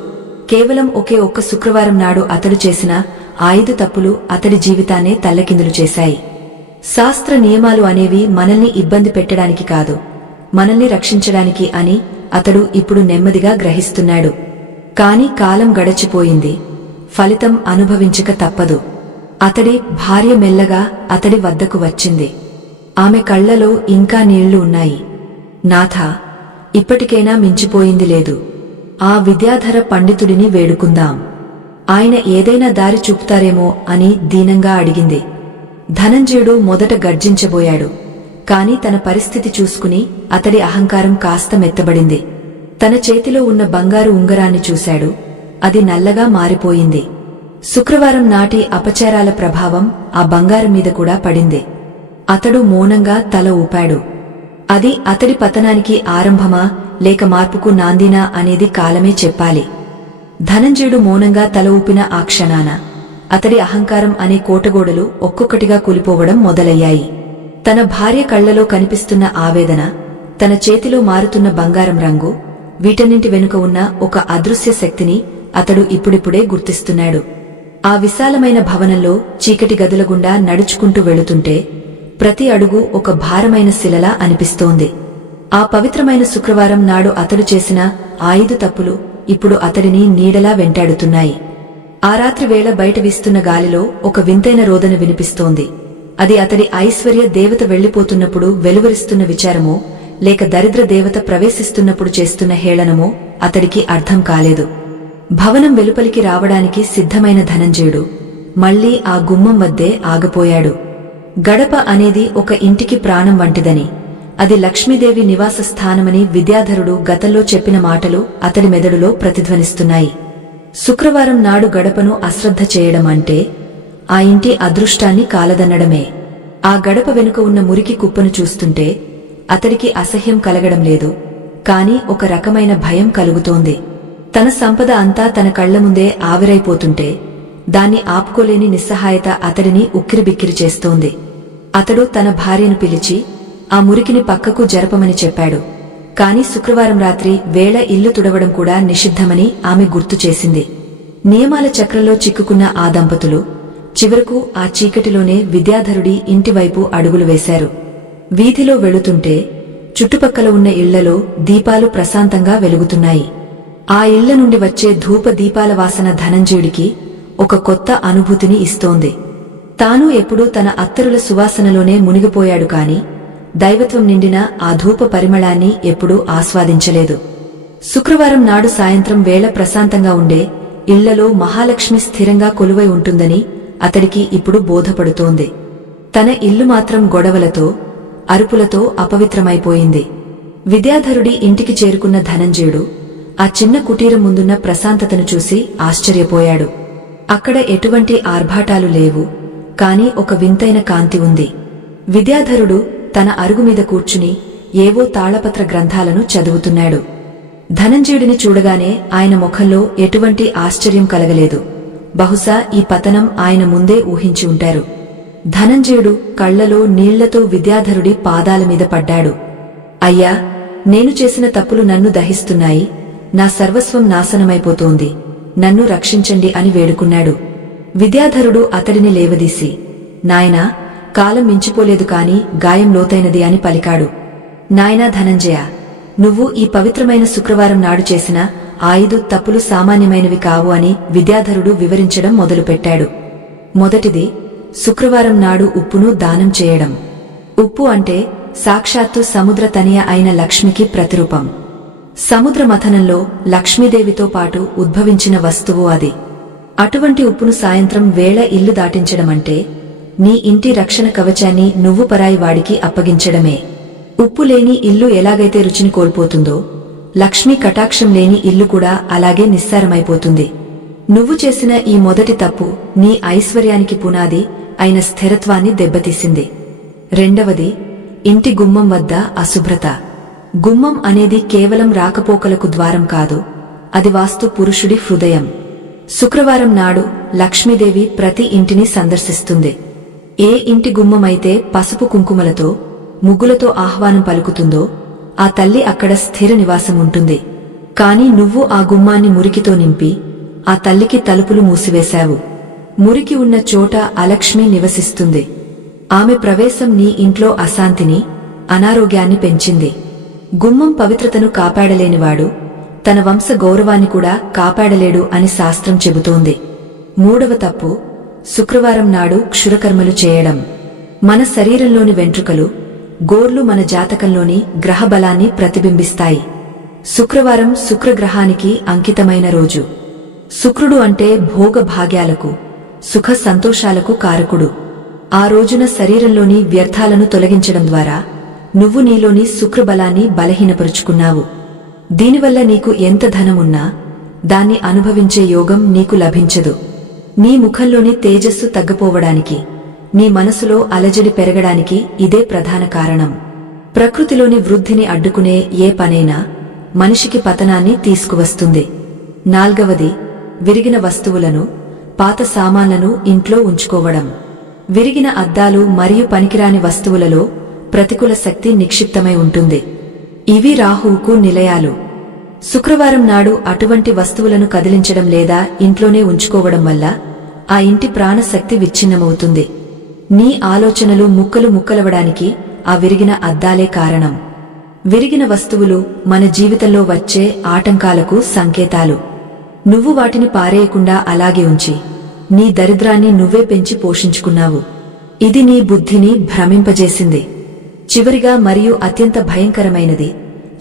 కేవలం ఒక్క శుక్రవారం నాడు అతడు చేసిన 5 తప్పులు అతడి జీవితాన్నే తల్లకిందులు చేశాయి. శాస్త్ర నియమాలు అనేవి మనల్ని ఇబ్బంది పెట్టడానికి కాదు, మనల్ని రక్షించడానికి అని అతడు ఇప్పుడు నెమ్మదిగా గ్రహిస్తున్నాడు. కాని కాలం గడచిపోయింది, ఫలితం అనుభవించక తప్పదు. అతడి భార్య మెల్లగా అతడి వద్దకు వచ్చింది. ఆమె కళ్లలో ఇంకా నీళ్లు ఉన్నాయి. నాథా, ఇప్పటికైనా మించిపోయింది లేదు. ఆ విద్యాధర పండితుడిని వేడుకుందాం. ఆయన ఏదైనా దారి చూపుతారేమో అని దీనంగా అడిగింది. ధనంజయుడు మొదట గర్జించబోయాడు. కాని తన పరిస్థితి చూసుకుని అతడి అహంకారం కాస్త మెత్తబడింది. తన చేతిలో ఉన్న బంగారు ఉంగరాన్ని చూశాడు. అది నల్లగా మారిపోయింది. శుక్రవారం నాటి అపచారాల ప్రభావం ఆ బంగారం మీద కూడా పడింది. అతడు మౌనంగా తల ఊపాడు. అది అతడి పతనానికి ఆరంభమా లేక మార్పుకు నాందినా అనేది కాలమే చెప్పాలి. ధనంజయుడు మౌనంగా తల ఊపిన ఆ క్షణాన అతడి అహంకారం అనే కోటగోడలు ఒక్కొక్కటిగా కూలిపోవడం మొదలయ్యాయి. తన భార్య కళ్లలో కనిపిస్తున్న ఆవేదన, తన చేతిలో మారుతున్న బంగారం రంగు, వీటన్నింటి వెనుక ఉన్న ఒక అదృశ్య శక్తిని అతడు ఇప్పుడిప్పుడే గుర్తిస్తున్నాడు. ఆ విశాలమైన భవనంలో చీకటి గదుల గుండా నడుచుకుంటూ వెళుతుంటే ప్రతి అడుగు ఒక భారమైన శిలలా అనిపిస్తోంది. ఆ పవిత్రమైన శుక్రవారం నాడు అతడు చేసిన 5 తప్పులు ఇప్పుడు అతడిని నీడలా వెంటాడుతున్నాయి. ఆ రాత్రి వేళ బయట వీస్తున్న గాలిలో ఒక వింతైన రోదన వినిపిస్తోంది. అది అతడి ఐశ్వర్య దేవత వెళ్లిపోతున్నప్పుడు వెలువరిస్తున్న విచారమో లేక దరిద్ర దేవత ప్రవేశిస్తున్నప్పుడు చేస్తున్న హేళనమో అతడికి అర్థం కాలేదు. భవనం వెలుపలికి రావడానికి సిద్ధమైన ధనంజయుడు మళ్లీ ఆ గుమ్మం వద్దే ఆగిపోయాడు. గడప అనేది ఒక ఇంటికి ప్రాణం వంటిదని, అది లక్ష్మీదేవి నివాస స్థానమని విద్యాధరుడు గతంలో చెప్పిన మాటలు అతడి మెదడులో ప్రతిధ్వనిస్తున్నాయి. శుక్రవారం నాడు గడపను అశ్రద్ధ చేయడం అంటే ఆ ఇంటి అదృష్టాన్ని కాలదన్నడమే. ఆ గడప వెనుక ఉన్న మురికి కుప్పను చూస్తుంటే అతడికి అసహ్యం కలగడం లేదు, కాని ఒక రకమైన భయం కలుగుతోంది. తన సంపద అంతా తన కళ్ల ముందే ఆవిరైపోతుంటే దాన్ని ఆపుకోలేని నిస్సహాయత అతడిని ఉక్కిరిబిక్కిరి చేస్తోంది. అతడు తన భార్యను పిలిచి ఆ మురికిని పక్కకు జరపమని చెప్పాడు. కాని శుక్రవారం రాత్రి వేళ ఇల్లు తుడవడం కూడా నిషిద్ధమని ఆమె గుర్తు చేసింది. నియమాల చక్రంలో చిక్కుకున్న ఆ దంపతులు చివరకు ఆ చీకటిలోనే విద్యాధరుడి ఇంటివైపు అడుగులు వేశారు. వీధిలో వెళుతుంటే చుట్టుపక్కల ఉన్న ఇళ్లలో దీపాలు ప్రశాంతంగా వెలుగుతున్నాయి. ఆ ఇళ్ల నుండి వచ్చే ధూప దీపాల వాసన ధనంజయుడికి ఒక కొత్త అనుభూతిని ఇస్తోంది. తాను ఎప్పుడూ తన అత్తరుల సువాసనలోనే మునిగిపోయాడు కాని దైవత్వం నిండిన ఆ ధూప పరిమళాన్ని ఎప్పుడూ ఆస్వాదించలేదు. శుక్రవారం నాడు సాయంత్రం వేళ ప్రశాంతంగా ఉండే ఇళ్లలో మహాలక్ష్మి స్థిరంగా కొలువై ఉంటుందని అతడికి ఇప్పుడు బోధపడుతోంది. తన ఇల్లు మాత్రం గొడవలతో, అరుపులతో అపవిత్రమైపోయింది. విద్యాధరుడి ఇంటికి చేరుకున్న ధనంజయుడు ఆ చిన్న కుటీరం ముందున్న ప్రశాంతతను చూసి ఆశ్చర్యపోయాడు. అక్కడ ఎటువంటి ఆర్భాటాలు లేవు, కాని ఒక వింతైన కాంతి ఉంది. విద్యాధరుడు తన అరుగుమీద కూర్చుని ఏవో తాళపత్ర గ్రంథాలను చదువుతున్నాడు. ధనంజయుడిని చూడగానే ఆయన ముఖంలో ఎటువంటి ఆశ్చర్యం కలగలేదు. బహుశా ఈ పతనం ఆయన ముందే ఊహించి ఉంటారు. ధనంజయుడు కళ్లలో నీళ్లతో విద్యాధరుడి పాదాల మీద పడ్డాడు. అయ్యా, నేను చేసిన తప్పులు నన్ను దహిస్తున్నాయి, నా సర్వస్వం నాశనమైపోతోంది, నన్ను రక్షించండి అని వేడుకున్నాడు. విద్యాధరుడు అతడిని లేవదీసి, నాయనా, కాలం మించిపోలేదు కాని గాయం లోతైనది అని పలికాడు. నాయనా ధనంజయ, నువ్వు ఈ పవిత్రమైన శుక్రవారం నాడు చేసిన 5 తప్పులు సామాన్యమైనవి కావు అని విద్యాధరుడు వివరించడం మొదలుపెట్టాడు. మొదటిది, శుక్రవారం నాడు ఉప్పును దానం చేయడం. ఉప్పు అంటే సాక్షాత్తు సముద్ర తనయ అయిన లక్ష్మికి ప్రతిరూపం. సముద్ర మథనంలో లక్ష్మీదేవితో పాటు ఉద్భవించిన వస్తువు అది. అటువంటి ఉప్పును సాయంత్రం వేళ ఇల్లు దాటించడమంటే నీ ఇంటి రక్షణ కవచాన్ని నువ్వు పరాయి వాడికి అప్పగించడమే. ఉప్పు లేని ఇల్లు ఎలాగైతే రుచిని కోల్పోతుందో, లక్ష్మీ కటాక్షం లేని ఇల్లు కూడా అలాగే నిస్సారమైపోతుంది. నువ్వు చేసిన ఈ మొదటి తప్పు నీ ఐశ్వర్యానికి పునాది అయిన స్థిరత్వాన్ని దెబ్బతీసింది. రెండవది, ఇంటి గుమ్మం వద్ద అశుభ్రత. గుమ్మం అనేది కేవలం రాకపోకలకు ద్వారం కాదు, అది వాస్తు పురుషుడి హృదయం. శుక్రవారం నాడు లక్ష్మీదేవి ప్రతి ఇంటిని సందర్శిస్తుంది. ఏ ఇంటి గుమ్మమైతే పసుపు కుంకుమలతో, ముగ్గులతో ఆహ్వానం పలుకుతుందో ఆ తల్లి అక్కడ స్థిర నివాసం ఉంటుంది. కాని నువ్వు ఆ గుమ్మాన్ని మురికితో నింపి ఆ తల్లికి తలుపులు మూసివేశావు. మురికి ఉన్న చోట అలక్ష్మి నివసిస్తుంది. ఆమె ప్రవేశం నీ ఇంట్లో అశాంతిని, అనారోగ్యాన్ని పెంచింది. గుమ్మం పవిత్రతను కాపాడలేనివాడు తన వంశ గౌరవాన్ని కూడా కాపాడలేడు అని శాస్త్రం చెబుతోంది. మూడవ తప్పు, శుక్రవారం నాడు క్షురకర్మలు చేయడం. మన శరీరంలోని వెంట్రుకలు, గోర్లు మన జాతకంలోని గ్రహబలాన్ని ప్రతిబింబిస్తాయి. శుక్రవారం శుక్రగ్రహానికి అంకితమైన రోజు. శుక్రుడు అంటే భోగ భాగ్యాలకు, సుఖ సంతోషాలకు కారకుడు. ఆ రోజున శరీరంలోని వ్యర్థాలను తొలగించడం ద్వారా నువ్వు నీలోని శుక్రబలాన్ని బలహీనపరుచుకున్నావు. దీనివల్ల నీకు ఎంత ధనమున్నా దాన్ని అనుభవించే యోగం నీకు లభించదు. నీ ముఖంలోని తేజస్సు తగ్గపోవడానికి, నీ మనసులో అలజడి పెరగడానికి ఇదే ప్రధాన కారణం. ప్రకృతిలోని వృద్ధిని అడ్డుకునే ఏ పనైనా మనిషికి పతనాన్ని తీసుకువస్తుంది. 4వది, విరిగిన వస్తువులను, పాత సామాన్లను ఇంట్లో ఉంచుకోవడం. విరిగిన అద్దాలు మరియు పనికిరాని వస్తువులలో ప్రతికూల శక్తి నిక్షిప్తమై ఉంటుంది. ఇవి రాహువుకు నిలయాలు. శుక్రవారం నాడు అటువంటి వస్తువులను కదిలించడం లేదా ఇంట్లోనే ఉంచుకోవడం వల్ల ఆ ఇంటి ప్రాణశక్తి విచ్ఛిన్నమవుతుంది. నీ ఆలోచనలు ముక్కలు ముక్కలవడానికి ఆ విరిగిన అద్దాలే కారణం. విరిగిన వస్తువులు మన జీవితంలో వచ్చే ఆటంకాలకు సంకేతాలు. నువ్వు వాటిని పారేయకుండా అలాగే ఉంచి నీ దరిద్రాన్ని నువ్వే పెంచి పోషించుకున్నావు. ఇది నీ బుద్ధిని భ్రమింపజేసింది. చివరిగా మరియు అత్యంత భయంకరమైనది,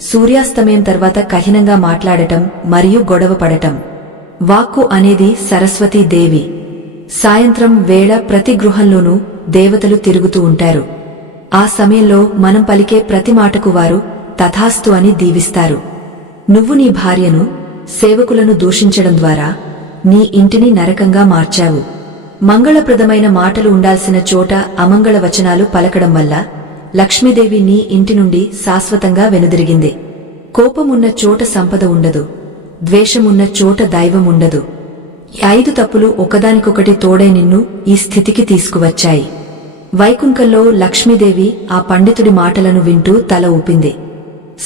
సూర్యాస్తమయం తర్వాత కఠినంగా మాట్లాడటం మరియు గొడవ పడటం. వాక్కు అనేది సరస్వతీదేవి. సాయంత్రం వేళ ప్రతి గృహంలోనూ దేవతలు తిరుగుతూ ఉంటారు. ఆ సమయంలో మనం పలికే ప్రతి మాటకు వారు తథాస్తు అని దీవిస్తారు. నువ్వు నీ భార్యను, సేవకులను దూషించడం ద్వారా నీ ఇంటిని నరకంగా మార్చావు. మంగళప్రదమైన మాటలు ఉండాల్సిన చోట అమంగళ వచనాలు పలకడం వల్ల లక్ష్మీదేవి నీ ఇంటి నుండి శాశ్వతంగా వెనుదిరిగింది. కోపమున్న చోట సంపద ఉండదు, ద్వేషమున్న చోట దైవం ఉండదు. ఈ 5 తప్పులు ఒకదానికొకటి తోడై నిన్ను ఈ స్థితికి తీసుకువచ్చాయి. వైకుంఠంలో లక్ష్మీదేవి ఆ పండితుడి మాటలను వింటూ తల ఊపింది.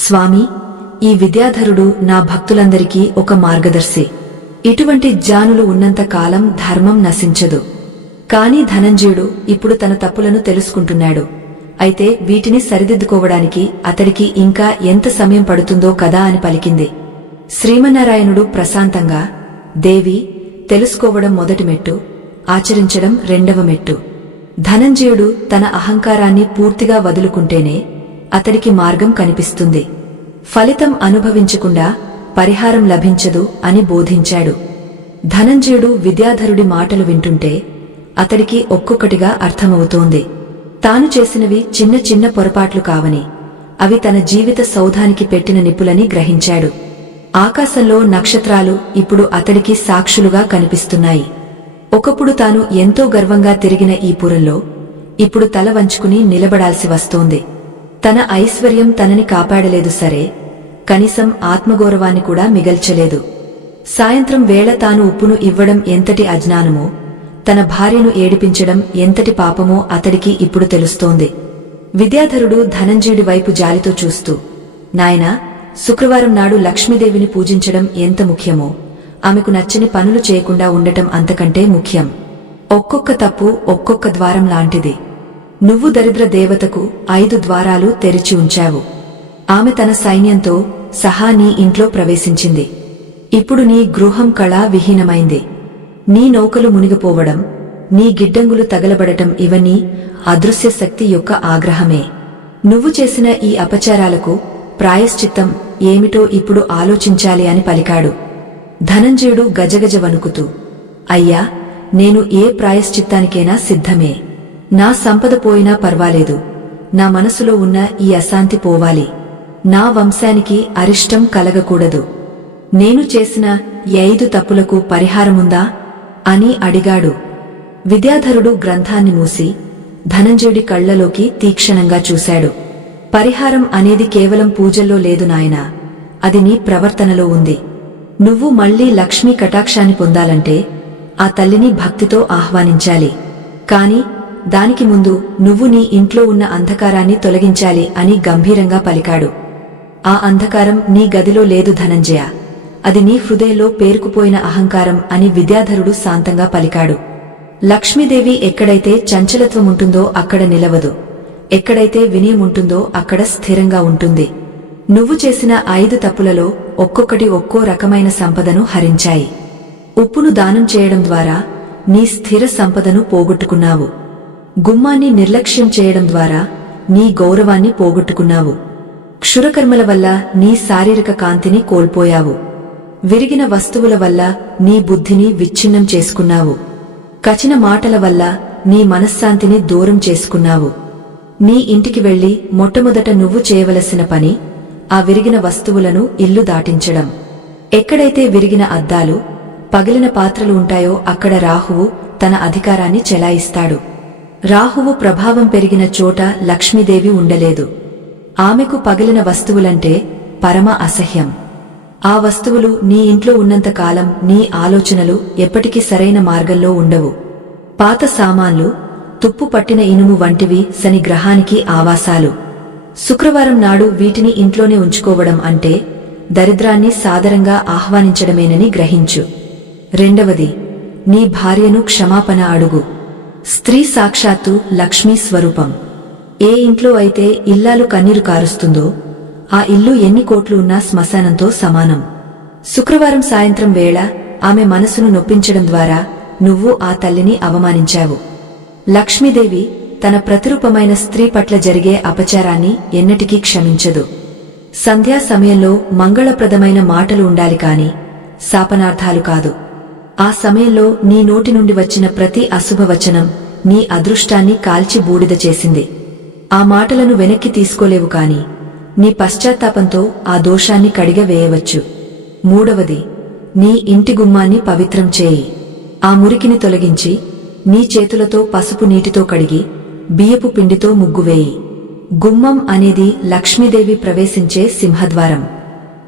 స్వామి, ఈ విద్యాధరుడు నా భక్తులందరికీ ఒక మార్గదర్శి. ఇటువంటి జ్ఞానులు ఉన్నంత కాలం ధర్మం నశించదు. కాని ధనంజయుడు ఇప్పుడు తన తప్పులను తెలుసుకుంటున్నాడు. అయితే వీటిని సరిదిద్దుకోవడానికి అతడికి ఇంకా ఎంత సమయం పడుతుందో కదా అని పలికింది. శ్రీమన్నారాయణుడు ప్రశాంతంగా, దేవి, తెలుసుకోవడం మొదటి మెట్టు, ఆచరించడం 2వ మెట్టు. ధనంజయుడు తన అహంకారాన్ని పూర్తిగా వదులుకుంటేనే అతడికి మార్గం కనిపిస్తుంది. ఫలితం అనుభవించకుండా పరిహారం లభించదు అని బోధించాడు. ధనంజయుడు విద్యాధరుడి మాటలు వింటుంటే అతడికి ఒక్కొక్కటిగా అర్థమవుతోంది. తాను చేసినవి చిన్న చిన్న పొరపాట్లు కావని, అవి తన జీవిత సౌధానికి పెట్టిన నిప్పులని గ్రహించాడు. ఆకాశంలో నక్షత్రాలు ఇప్పుడు అతడికి సాక్షులుగా కనిపిస్తున్నాయి. ఒకప్పుడు తాను ఎంతో గర్వంగా తిరిగిన ఈ పురంలో ఇప్పుడు తల వంచుకుని నిలబడాల్సి వస్తోంది. తన ఐశ్వర్యం తనని కాపాడలేదు సరే, కనీసం ఆత్మగౌరవాన్ని కూడా మిగల్చలేదు. సాయంత్రం వేళ తాను ఉప్పును ఇవ్వడం ఎంతటి అజ్ఞానమో, తన భార్యను ఏడిపించడం ఎంతటి పాపమో అతడికి ఇప్పుడు తెలుస్తోంది. విద్యాధరుడు ధనంజయుడి వైపు జాలితో చూస్తూ, నాయనా, శుక్రవారం నాడు లక్ష్మీదేవిని పూజించడం ఎంత ముఖ్యమో, ఆమెకు నచ్చని పనులు చేయకుండా ఉండటం అంతకంటే ముఖ్యం. ఒక్కొక్క తప్పు ఒక్కొక్క ద్వారం లాంటిది. నువ్వు దరిద్ర దేవతకు 5 ద్వారాలు తెరిచి ఉంచావు. ఆమె తన సైన్యంతో సహా నీ ఇంట్లో ప్రవేశించింది. ఇప్పుడు నీ గృహం కళా విహీనమైంది. నీ నౌకలు మునిగిపోవడం, నీ గిడ్డంగులు తగలబడటం ఇవన్నీ అదృశ్య శక్తి యొక్క ఆగ్రహమే. నువ్వు చేసిన ఈ అపచారాలకు ప్రాయశ్చిత్తం ఏమిటో ఇప్పుడు ఆలోచించాలి అని పలికాడు. ధనంజయుడు గజగజ వణుకుతూ, అయ్యా, నేను ఏ ప్రాయశ్చిత్తానికైనా సిద్ధమే. నా సంపద పోయినా పర్వాలేదు, నా మనసులో ఉన్న ఈ అశాంతి పోవాలి. నా వంశానికి అరిష్టం కలగకూడదు. నేను చేసిన ఈ 5 తప్పులకు పరిహారముందా అని అడిగాడు. విద్యాధరుడు గ్రంథాన్ని మూసి ధనంజయుడి కళ్లలోకి తీక్షణంగా చూశాడు. పరిహారం అనేది కేవలం పూజల్లో లేదు నాయనా, అది నీ ప్రవర్తనలో ఉంది. నువ్వు మళ్లీ లక్ష్మీ కటాక్షాన్ని పొందాలంటే ఆ తల్లిని భక్తితో ఆహ్వానించాలి. కాని దానికి ముందు నువ్వు నీ ఇంట్లో ఉన్న అంధకారాన్ని తొలగించాలి అని గంభీరంగా పలికాడు. ఆ అంధకారం నీ గదిలో లేదు ధనంజయ, అది నీ హృదయంలో పేరుకుపోయిన అహంకారం అని విద్యాధరుడు శాంతంగా పలికాడు. లక్ష్మీదేవి ఎక్కడైతే చంచలత్వముంటుందో అక్కడ నిలవదు, ఎక్కడైతే వినయముంటుందో అక్కడ స్థిరంగా ఉంటుంది. నువ్వు చేసిన 5 తప్పులలో ఒక్కొక్కటి ఒక్కో రకమైన సంపదను హరించాయి. ఉప్పును దానం చేయడం ద్వారా నీ స్థిర సంపదను పోగొట్టుకున్నావు. గుమ్మాన్ని నిర్లక్ష్యం చేయడం ద్వారా నీ గౌరవాన్ని పోగొట్టుకున్నావు. క్షురకర్మల వల్ల నీ శారీరక కాంతిని కోల్పోయావు. విరిగిన వస్తువుల వల్ల నీ బుద్ధిని విచ్ఛిన్నం చేసుకున్నావు. కఠిన మాటల వల్ల నీ మనశ్శాంతిని దూరం చేసుకున్నావు. నీ ఇంటికి వెళ్లి మొట్టమొదట నువ్వు చేయవలసిన పని ఆ విరిగిన వస్తువులను ఇల్లు దాటించడం. ఎక్కడైతే విరిగిన అద్దాలు, పగిలిన పాత్రలు ఉంటాయో అక్కడ రాహువు తన అధికారాన్ని చెలాయిస్తాడు. రాహువు ప్రభావం పెరిగిన చోట లక్ష్మీదేవి ఉండలేదు. ఆమెకు పగిలిన వస్తువులంటే పరమ అసహ్యం. ఆ వస్తువులు నీ ఇంట్లో ఉన్నంతకాలం నీ ఆలోచనలు ఎప్పటికీ సరైన మార్గంలో ఉండవు. పాత సామాన్లు, తుప్పు పట్టిన ఇనుము వంటివి శని గ్రహానికి ఆవాసాలు. శుక్రవారం నాడు వీటిని ఇంట్లోనే ఉంచుకోవడం అంటే దరిద్రాన్ని సాదరంగా ఆహ్వానించడమేనని గ్రహించు. రెండవది, నీ భార్యను క్షమాపణ అడుగు. స్త్రీ సాక్షాత్తు లక్ష్మీ స్వరూపం. ఏ ఇంట్లో అయితే ఇల్లాలు కన్నీరు కారుస్తుందో ఆ ఇల్లు ఎన్ని కోట్లు ఉన్నా శ్మశానంతో సమానం. శుక్రవారం సాయంత్రం వేళ ఆమె మనసును నొప్పించడం ద్వారా నువ్వు ఆ తల్లిని అవమానించావు. లక్ష్మీదేవి తన ప్రతిరూపమైన స్త్రీ పట్ల జరిగే అపచారాన్ని ఎన్నటికీ క్షమించదు. సంధ్యా సమయంలో మంగళప్రదమైన మాటలు ఉండాలి కాని శాపనార్థాలు కాదు. ఆ సమయంలో నీ నోటి నుండి వచ్చిన ప్రతి అశుభవచనం నీ అదృష్టాన్ని కాల్చి బూడిద చేసింది. ఆ మాటలను వెనక్కి తీసుకోలేవు కాని నీ పశ్చాత్తాపంతో ఆ దోషాన్ని కడిగవేయవచ్చు. మూడవది, నీ ఇంటి గుమ్మాన్ని పవిత్రం చేయి. ఆ మురికిని తొలగించి నీ చేతులతో పసుపు నీటితో కడిగి బియ్యపు పిండితో ముగ్గువేయి. గుమ్మం అనేది లక్ష్మీదేవి ప్రవేశించే సింహద్వారం.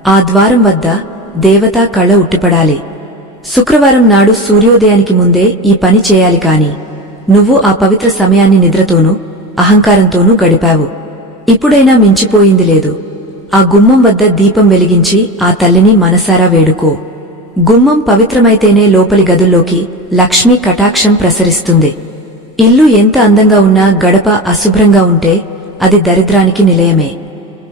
ఆ ద్వారం వద్ద దేవతా కళ ఉట్టిపడాలి. శుక్రవారం నాడు సూర్యోదయానికి ముందే ఈ పని చేయాలి కాని నువ్వు ఆ పవిత్ర సమయాన్ని నిద్రతోనూ అహంకారంతోనూ గడిపావు. ఇప్పుడైనా మించిపోయింది లేదు. ఆ గుమ్మం వద్ద దీపం వెలిగించి ఆ తల్లిని మనసారా వేడుకో. గుమ్మం పవిత్రమైతేనే లోపలి గదుల్లోకి లక్ష్మీ కటాక్షం ప్రసరిస్తుంది. ఇల్లు ఎంత అందంగా ఉన్నా గడప అశుభ్రంగా ఉంటే అది దరిద్రానికి నిలయమే.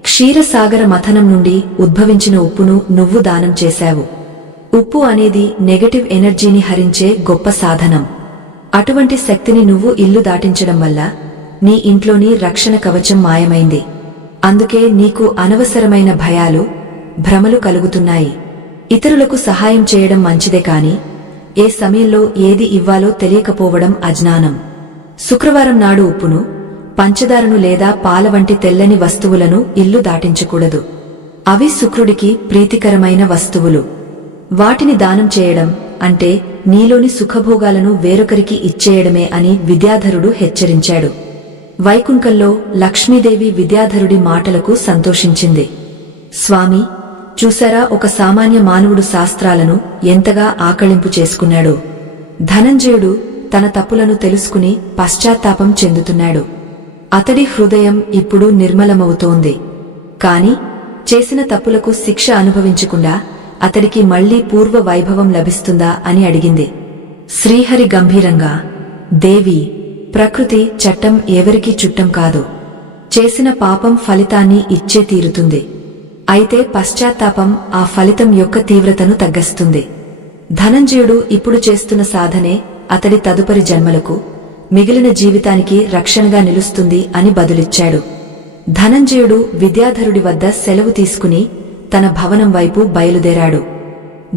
క్షీరసాగర మథనం నుండి ఉద్భవించిన ఉప్పును నువ్వు దానం చేశావు. ఉప్పు అనేది నెగటివ్ ఎనర్జీని హరించే గొప్ప సాధనం. అటువంటి శక్తిని నువ్వు ఇల్లు దాటించడం వల్ల నీ ఇంట్లోని రక్షణ కవచం మాయమైంది. అందుకే నీకు అనవసరమైన భయాలు, భ్రమలు కలుగుతున్నాయి. ఇతరులకు సహాయం చేయడం మంచిదే కాని ఏ సమయంలో ఏది ఇవ్వాలో తెలియకపోవడం అజ్ఞానం. శుక్రవారం నాడు ఉప్పును, పంచదారను లేదా పాల వంటి తెల్లని వస్తువులను ఇల్లు దాటించకూడదు. అవి శుక్రుడికి ప్రీతికరమైన వస్తువులు. వాటిని దానం చేయడం అంటే నీలోని సుఖభోగాలను వేరొకరికి ఇచ్చేయడమే అని విద్యాధరుడు హెచ్చరించాడు. వైకుంఠంలో లక్ష్మీదేవి విద్యాధరుడి మాటలకు సంతోషించింది. స్వామి, చూసారా ఒక సామాన్య మానవుడు శాస్త్రాలను ఎంతగా ఆకళింపు చేసుకున్నాడో. ధనంజయుడు తన తప్పులను తెలుసుకుని పశ్చాత్తాపం చెందుతున్నాడు. అతడి హృదయం ఇప్పుడు నిర్మలమవుతోంది. కాని చేసిన తప్పులకు శిక్ష అనుభవించకుండా అతడికి మళ్లీ పూర్వ వైభవం లభిస్తుందా అని అడిగింది. శ్రీహరి గంభీరంగా, దేవి, ప్రకృతి చట్టం ఎవరికీ చుట్టం కాదు. చేసిన పాపం ఫలితాన్ని ఇచ్చే తీరుతుంది. అయితే పశ్చాత్తాపం ఆ ఫలితం యొక్క తీవ్రతను తగ్గిస్తుంది. ధనంజయుడు ఇప్పుడు చేస్తున్న సాధనే అతడి తదుపరి జన్మలకు, మిగిలిన జీవితానికి రక్షణగా నిలుస్తుంది అని బదులిచ్చాడు. ధనంజయుడు విద్యాధరుడి వద్ద సెలవు తీసుకుని తన భవనం వైపు బయలుదేరాడు.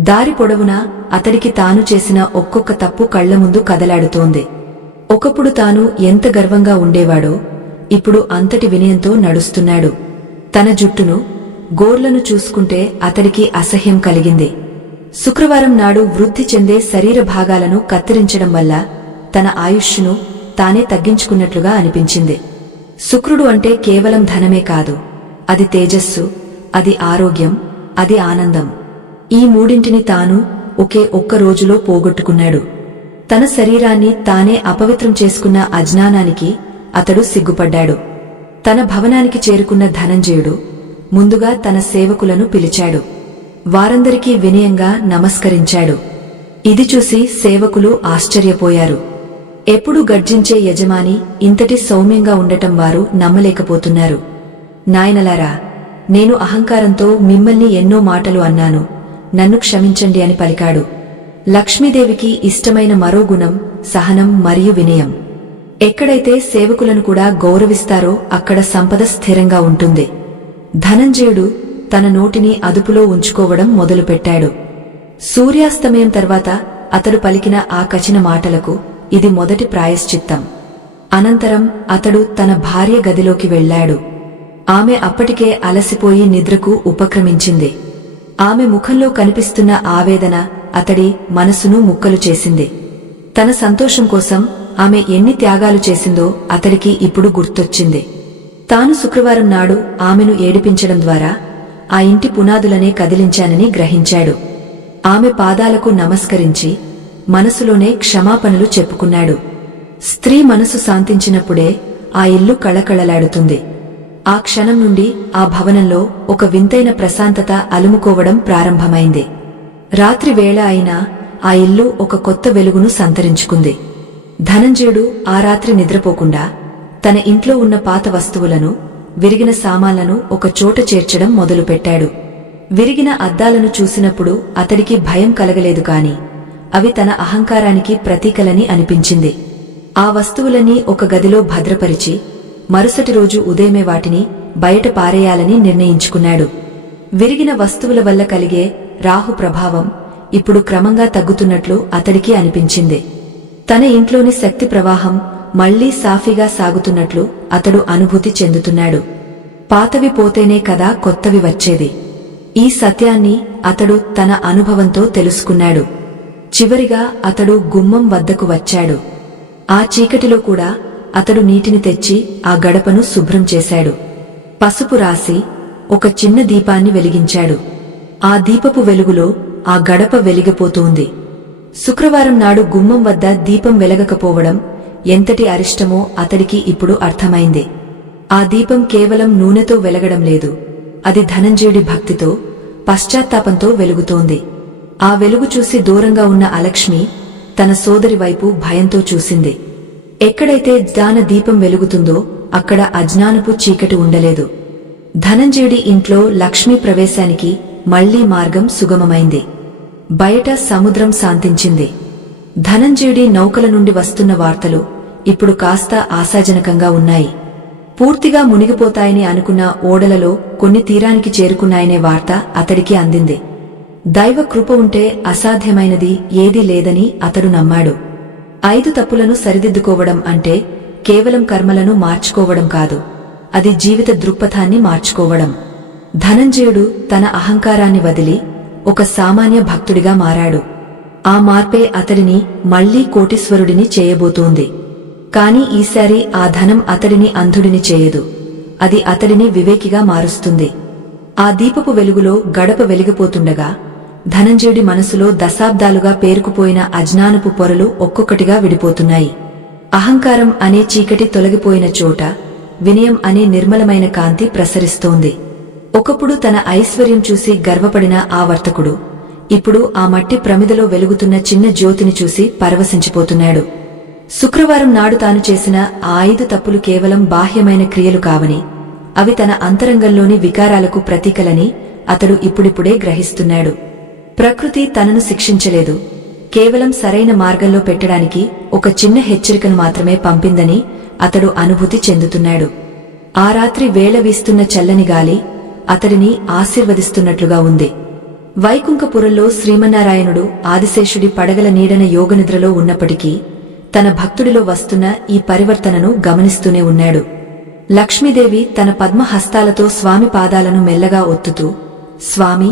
దారి పొడవునా అతడికి తాను చేసిన ఒక్కొక్క తప్పు కళ్ల ముందు కదలాడుతోంది. ఒకప్పుడు తాను ఎంత గర్వంగా ఉండేవాడో ఇప్పుడు అంతటి వినయంతో నడుస్తున్నాడు. తన జుట్టును, గోర్లను చూసుకుంటే అతడికి అసహ్యం కలిగింది. శుక్రవారం నాడు వృద్ధి చెందే శరీర భాగాలను కత్తిరించడం వల్ల తన ఆయుష్ను తానే తగ్గించుకున్నట్లుగా అనిపించింది. శుక్రుడు అంటే కేవలం ధనమే కాదు, అది తేజస్సు, అది ఆరోగ్యం, అది ఆనందం. ఈ మూడింటిని తాను ఒక్క రోజులో పోగొట్టుకున్నాడు. తన శరీరాన్ని తానే అపవిత్రం చేసుకున్న అజ్ఞానానికి అతడు సిగ్గుపడ్డాడు. తన భవనానికి చేరుకున్న ధనంజయుడు ముందుగా తన సేవకులను పిలిచాడు. వారందరికీ వినయంగా నమస్కరించాడు. ఇది చూసి సేవకులు ఆశ్చర్యపోయారు. ఎప్పుడూ గర్జించే యజమాని ఇంతటి సౌమ్యంగా ఉండటం వారు నమ్మలేకపోతున్నారు. నాయనలారా, నేను అహంకారంతో మిమ్మల్ని ఎన్నో మాటలు అన్నాను, నన్ను క్షమించండి అని పలికాడు. లక్ష్మీదేవికి ఇష్టమైన మరో గుణం సహనం మరియు వినయం. ఎక్కడైతే సేవకులను కూడా గౌరవిస్తారో అక్కడ సంపద స్థిరంగా ఉంటుంది. ధనంజయుడు తన నోటిని అదుపులో ఉంచుకోవడం మొదలుపెట్టాడు. సూర్యాస్తమయం తర్వాత అతడు పలికిన ఆ కఠిన మాటలకు ఇది మొదటి ప్రాయశ్చిత్తం. అనంతరం అతడు తన భార్య గదిలోకి వెళ్లాడు. ఆమె అప్పటికే అలసిపోయి నిద్రకు ఉపక్రమించింది. ఆమె ముఖంలో కనిపిస్తున్న ఆవేదన అతడి మనసును ముక్కలు చేసింది. తన సంతోషం కోసం ఆమె ఎన్ని త్యాగాలు చేసిందో అతడికి ఇప్పుడు గుర్తొచ్చింది. తాను శుక్రవారం నాడు ఆమెను ఏడిపించడం ద్వారా ఆ ఇంటి పునాదులనే కదిలించానని గ్రహించాడు. ఆమె పాదాలకు నమస్కరించి మనసులోనే క్షమాపణలు చెప్పుకున్నాడు. స్త్రీ మనసు శాంతించినప్పుడే ఆ ఇల్లు కళకళలాడుతుంది. ఆ క్షణం నుండి ఆ భవనంలో ఒక వింతైన ప్రశాంతత అలుముకోవడం ప్రారంభమైంది. రాత్రి వేళ అయినా ఆ ఇల్లు ఒక కొత్త వెలుగును సంతరించుకుంది. ధనంజయుడు ఆ రాత్రి నిద్రపోకుండా తన ఇంట్లో ఉన్న పాత వస్తువులను, విరిగిన సామాన్లను ఒక చోట చేర్చడం మొదలుపెట్టాడు. విరిగిన అద్దాలను చూసినప్పుడు అతడికి భయం కలగలేదు కాని అవి తన అహంకారానికి ప్రతీకలని అనిపించింది. ఆ వస్తువులన్నీ ఒక గదిలో భద్రపరిచి మరుసటి రోజు ఉదయమే వాటిని బయట పారేయాలని నిర్ణయించుకున్నాడు. విరిగిన వస్తువుల వల్ల కలిగే రాహు ప్రభావం ఇప్పుడు క్రమంగా తగ్గుతున్నట్లు అతడికి అనిపించింది. తన ఇంట్లోని శక్తి ప్రవాహం మళ్లీ సాఫీగా సాగుతున్నట్లు అతడు అనుభూతి చెందుతున్నాడు. పాతవి పోతేనే కదా కొత్తవి వచ్చేది. ఈ సత్యాన్ని అతడు తన అనుభవంతో తెలుసుకున్నాడు. చివరిగా అతడు గుమ్మం వద్దకు వచ్చాడు. ఆ చీకటిలో కూడా అతడు నీటిని తెచ్చి ఆ గడపను శుభ్రం చేశాడు. పసుపు రాసి ఒక చిన్న దీపాన్ని వెలిగించాడు. ఆ దీపపు వెలుగులో ఆ గడప వెలిగిపోతూంది. శుక్రవారం నాడు గుమ్మం వద్ద దీపం వెలగకపోవడం ఎంతటి అరిష్టమో అతడికి ఇప్పుడు అర్థమైంది. ఆ దీపం కేవలం నూనెతో వెలగడం లేదు, అది ధనంజయుడి భక్తితో, పశ్చాత్తాపంతో వెలుగుతోంది. ఆ వెలుగు చూసి దూరంగా ఉన్న అలక్ష్మి తన సోదరి వైపు భయంతో చూసింది. ఎక్కడైతే జ్ఞాన దీపం వెలుగుతుందో అక్కడ అజ్ఞానపు చీకటి ఉండలేదు. ధనంజయుడి ఇంట్లో లక్ష్మీ ప్రవేశానికి మళ్లీ మార్గం సుగమమైంది. బయట సముద్రం శాంతించింది. ధనంజయుడి నౌకల నుండి వస్తున్న వార్తలు ఇప్పుడు కాస్త ఆశాజనకంగా ఉన్నాయి. పూర్తిగా మునిగిపోతాయని అనుకున్న ఓడలలో కొన్ని తీరానికి చేరుకున్నాయనే వార్త అతడికి అందింది. దైవ కృప ఉంటే అసాధ్యమైనది ఏదీ లేదని అతడు నమ్మాడు. 5 తప్పులను సరిదిద్దుకోవడం అంటే కేవలం కర్మలను మార్చుకోవడం కాదు, అది జీవిత దృక్పథాన్ని మార్చుకోవడం. ధనంజయుడు తన అహంకారాన్ని వదిలి ఒక సామాన్య భక్తుడిగా మారాడు. ఆ మార్పే అతడిని మళ్లీ కోటీశ్వరుడిని చేయబోతోంది. కాని ఈసారి ఆ ధనం అతడిని అంధుడిని చేయదు, అది అతడిని వివేకిగా మారుస్తుంది. ఆ దీపపు వెలుగులో గడప వెలిగిపోతుండగా ధనంజయుడి మనసులో దశాబ్దాలుగా పేరుకుపోయిన అజ్ఞానపు పొరలు ఒక్కొక్కటిగా విడిపోతున్నాయి. అహంకారం అనే చీకటి తొలగిపోయిన చోట వినయం అనే నిర్మలమైన కాంతి ప్రసరిస్తోంది. ఒకప్పుడు తన ఐశ్వర్యం చూసి గర్వపడిన ఆ వర్తకుడు ఇప్పుడు ఆ మట్టి ప్రమిదలో వెలుగుతున్న చిన్న జ్యోతిని చూసి పరవశించిపోతున్నాడు. శుక్రవారం నాడు తాను చేసిన ఆ 5 తప్పులు కేవలం బాహ్యమైన క్రియలు కావని, అవి తన అంతరంగంలోని వికారాలకు ప్రతీకలని అతడు ఇప్పుడిప్పుడే గ్రహిస్తున్నాడు. ప్రకృతి తనను శిక్షించలేదు, కేవలం సరైన మార్గంలో పెట్టడానికి ఒక చిన్న హెచ్చరికను మాత్రమే పంపిందని అతడు అనుభూతి చెందుతున్నాడు. ఆ రాత్రి వేళ వీస్తున్న చల్లని గాలి అతడిని ఆశీర్వదిస్తున్నట్లుగా ఉంది. వైకుంఠపురంలో శ్రీమన్నారాయణుడు ఆదిశేషుడి పడగల నీడన యోగనిద్రలో ఉన్నప్పటికీ తన భక్తుడిలో వస్తున్న ఈ పరివర్తనను గమనిస్తూనే ఉన్నాడు. లక్ష్మీదేవి తన పద్మ హస్తాలతో స్వామి పాదాలను మెల్లగా ఒత్తుతూ, స్వామి,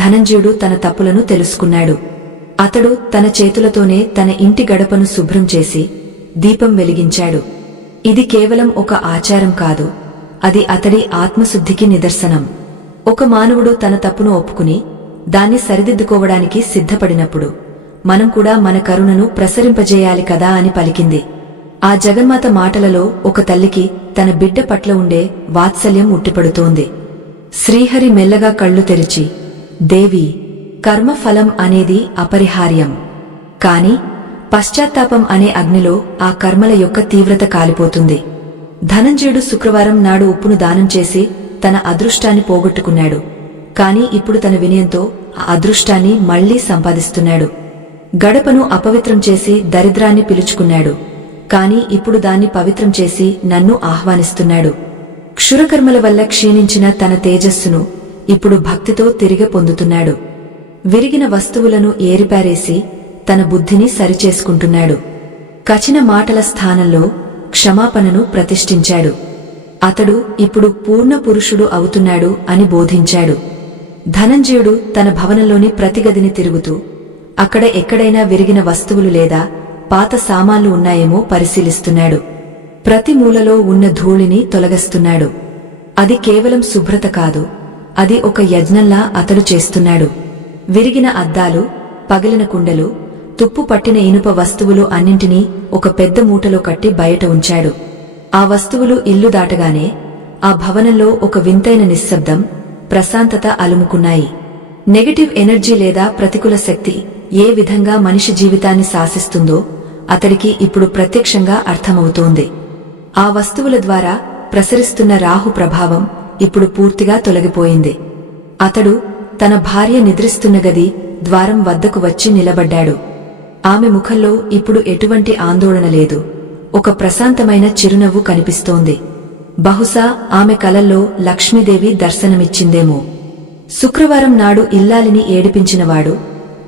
ధనంజయుడు తన తప్పులను తెలుసుకున్నాడు. అతడు తన చేతులతోనే తన ఇంటి గడపను శుభ్రం చేసి దీపం వెలిగించాడు. ఇది కేవలం ఒక ఆచారం కాదు, అది అతడి ఆత్మశుద్ధికి నిదర్శనం. ఒక మానవుడు తన తప్పును ఒప్పుకుని దాన్ని సరిదిద్దుకోవడానికి సిద్ధపడినప్పుడు మనం కూడా మన కరుణను ప్రసరింపజేయాలి కదా అని పలికింది. ఆ జగన్మాత మాటలలో ఒక తల్లికి తన బిడ్డ పట్ల ఉండే వాత్సల్యం ఉట్టిపడుతోంది. శ్రీహరి మెల్లగా కళ్ళు తెరిచి, దేవి, కర్మఫలం అనేది అపరిహార్యం, కాని పశ్చాత్తాపం అనే అగ్నిలో ఆ కర్మల యొక్క తీవ్రత కాలిపోతుంది. ధనంజయుడు శుక్రవారం నాడు ఉప్పును దానం చేసి తన అదృష్టాన్ని పోగొట్టుకున్నాడు. కాని ఇప్పుడు తన వినయంతో ఆ అదృష్టాన్ని మళ్లీ సంపాదిస్తున్నాడు. గడపను అపవిత్రం చేసి దరిద్రాన్ని పిలుచుకున్నాడు, కాని ఇప్పుడు దాన్ని పవిత్రం చేసి నన్ను ఆహ్వానిస్తున్నాడు. క్షురకర్మల వల్ల క్షీణించిన తన తేజస్సును ఇప్పుడు భక్తితో తిరిగి పొందుతున్నాడు. విరిగిన వస్తువులను ఏరిపారేసి తన బుద్ధిని సరిచేసుకుంటున్నాడు. కఠిన మాటల స్థానంలో క్షమాపణను ప్రతిష్ఠించాడు. అతడు ఇప్పుడు పూర్ణ పురుషుడు అవుతున్నాడు అని బోధించాడు. ధనంజయుడు తన భవనంలోని ప్రతి గదిని తిరుగుతూ అక్కడ ఎక్కడైనా విరిగిన వస్తువులు లేదా పాత సామాన్లు ఉన్నాయేమో పరిశీలిస్తున్నాడు. ప్రతి మూలలో ఉన్న ధూళిని తొలగిస్తున్నాడు. అది కేవలం శుభ్రత కాదు, అది ఒక యజ్ఞంలా అతడు చేస్తున్నాడు. విరిగిన అద్దాలు, పగిలిన కుండలు, తుప్పు పట్టిన ఇనుప వస్తువులు అన్నింటినీ ఒక పెద్ద మూటలో కట్టి బయట ఉంచాడు. ఆ వస్తువులు ఇల్లు దాటగానే ఆ భవనంలో ఒక వింతైన నిశ్శబ్దం, ప్రశాంతత అలుముకున్నాయి. నెగటివ్ ఎనర్జీ లేదా ప్రతికూల శక్తి ఏ విధంగా మనిషి జీవితాన్ని శాసిస్తుందో అతడికి ఇప్పుడు ప్రత్యక్షంగా అర్థమవుతోంది. ఆ వస్తువుల ద్వారా ప్రసరిస్తున్న రాహు ప్రభావం ఇప్పుడు పూర్తిగా తొలగిపోయింది. అతడు తన భార్య నిద్రిస్తున్న గది ద్వారం వద్దకు వచ్చి నిలబడ్డాడు. ఆమె ముఖంలో ఇప్పుడు ఎటువంటి ఆందోళన లేదు, ఒక ప్రశాంతమైన చిరునవ్వు కనిపిస్తోంది. బహుశా ఆమె కలల్లో లక్ష్మీదేవి దర్శనమిచ్చిందేమో. శుక్రవారం నాడు ఇల్లాలిని ఏడిపించినవాడు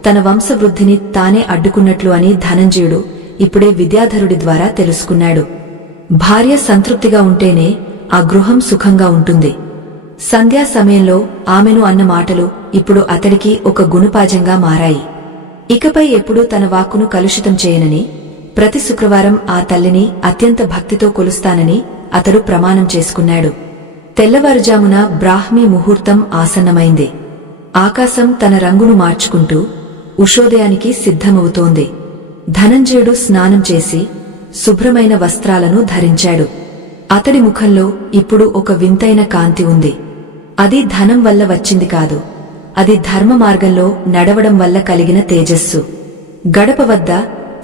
తన వంశవృద్ధిని తానే అడ్డుకున్నట్లు అని ధనంజయుడు ఇప్పుడే విద్యాధరుడి ద్వారా తెలుసుకున్నాడు. భార్య సంతృప్తిగా ఉంటేనే ఆ గృహం సుఖంగా ఉంటుంది. సంధ్యా సమయంలో ఆమెను అన్న మాటలు ఇప్పుడు అతడికి ఒక గుణపాజంగా మారాయి. ఇకపై ఎప్పుడూ తన వాక్కును కలుషితం చేయనని, ప్రతి శుక్రవారం ఆ తల్లిని అత్యంత భక్తితో కొలుస్తానని అతడు ప్రమాణం చేసుకున్నాడు. తెల్లవారుజామున బ్రాహ్మీ ముహూర్తం ఆసన్నమైంది. ఆకాశం తన రంగును మార్చుకుంటూ ఉషోదయానికి సిద్ధమవుతోంది. ధనంజయుడు స్నానం చేసి శుభ్రమైన వస్త్రాలను ధరించాడు. అతడి ముఖంలో ఇప్పుడు ఒక వింతైన కాంతి ఉంది. అది ధనం వల్ల వచ్చింది కాదు, అది ధర్మ మార్గంలో నడవడం వల్ల కలిగిన తేజస్సు. గడప వద్ద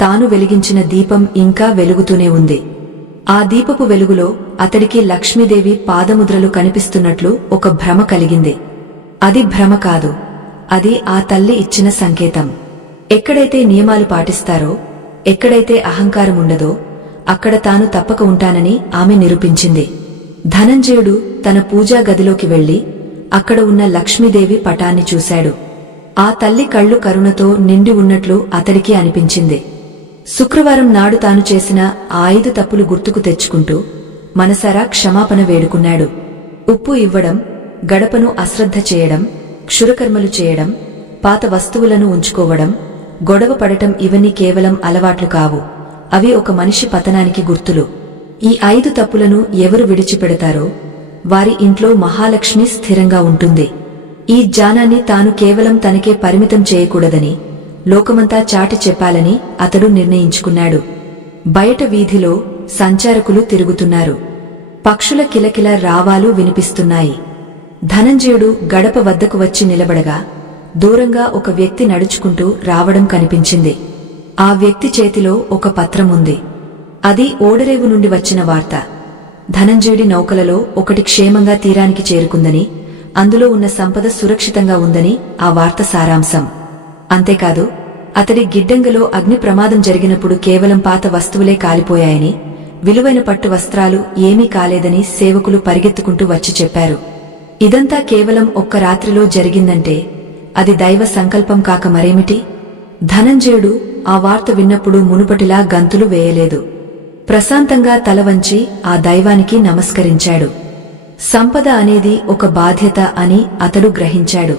తాను వెలిగించిన దీపం ఇంకా వెలుగుతూనే ఉంది. ఆ దీపపు వెలుగులో అతడికి లక్ష్మీదేవి పాదముద్రలు కనిపిస్తున్నట్లు ఒక భ్రమ కలిగింది. అది భ్రమ కాదు, అది ఆ తల్లి ఇచ్చిన సంకేతం. ఎక్కడైతే నియమాలు పాటిస్తారో, ఎక్కడైతే అహంకారముండదో అక్కడ తాను తప్పక ఉంటానని ఆమె నిరూపించింది. ధనంజయుడు తన పూజా గదిలోకి వెళ్లి అక్కడ ఉన్న లక్ష్మీదేవి పటాన్ని చూశాడు. ఆ తల్లి కళ్ళు కరుణతో నిండి ఉన్నట్లు అతడికి అనిపించింది. శుక్రవారం నాడు తాను చేసిన ఆ 5 తప్పులు గుర్తుకు తెచ్చుకుంటూ మనసారా క్షమాపణ వేడుకున్నాడు. ఉప్పు ఇవ్వడం, గడపను అశ్రద్ధ చేయడం, క్షురకర్మలు చేయడం, పాత వస్తువులను ఉంచుకోవడం, గొడవ పడటం ఇవన్నీ కేవలం అలవాట్లు కావు, అవి ఒక మనిషి పతనానికి గుర్తులు. ఈ 5 తప్పులను ఎవరు విడిచిపెడతారో వారి ఇంట్లో మహాలక్ష్మి స్థిరంగా ఉంటుంది. ఈ జ్ఞానాన్ని తాను కేవలం తనకే పరిమితం చేయకూడదని, లోకమంతా చాటి చెప్పాలని అతడు నిర్ణయించుకున్నాడు. బయట వీధిలో సంచారకులు తిరుగుతున్నారు. పక్షుల కిలకిల రావాలు వినిపిస్తున్నాయి. ధనంజయుడు గడప వద్దకు వచ్చి నిలబడగా దూరంగా ఒక వ్యక్తి నడుచుకుంటూ రావడం కనిపించింది. ఆ వ్యక్తి చేతిలో ఒక పత్రం ఉంది. అది ఓడరేవు నుండి వచ్చిన వార్త. ధనంజయుడి నౌకలలో ఒకటి క్షేమంగా తీరానికి చేరుకుందని, అందులో ఉన్న సంపద సురక్షితంగా ఉందని ఆ వార్త సారాంశం. అంతేకాదు, అతడి గిడ్డంగలో అగ్ని ప్రమాదం జరిగినప్పుడు కేవలం పాత వస్తువులే కాలిపోయాయని, విలువైన పట్టు వస్త్రాలు ఏమీ కాలేదని సేవకులు పరిగెత్తుకుంటూ వచ్చి చెప్పారు. ఇదంతా కేవలం ఒక్క రాత్రిలో జరిగిందంటే అది దైవ సంకల్పం కాక మరేమిటి? ధనంజయుడు ఆ వార్త విన్నప్పుడు మునుపటిలా గంతులు వేయలేదు. ప్రశాంతంగా తల వంచి ఆ దైవానికి నమస్కరించాడు. సంపద అనేది ఒక బాధ్యత అని అతడు గ్రహించాడు.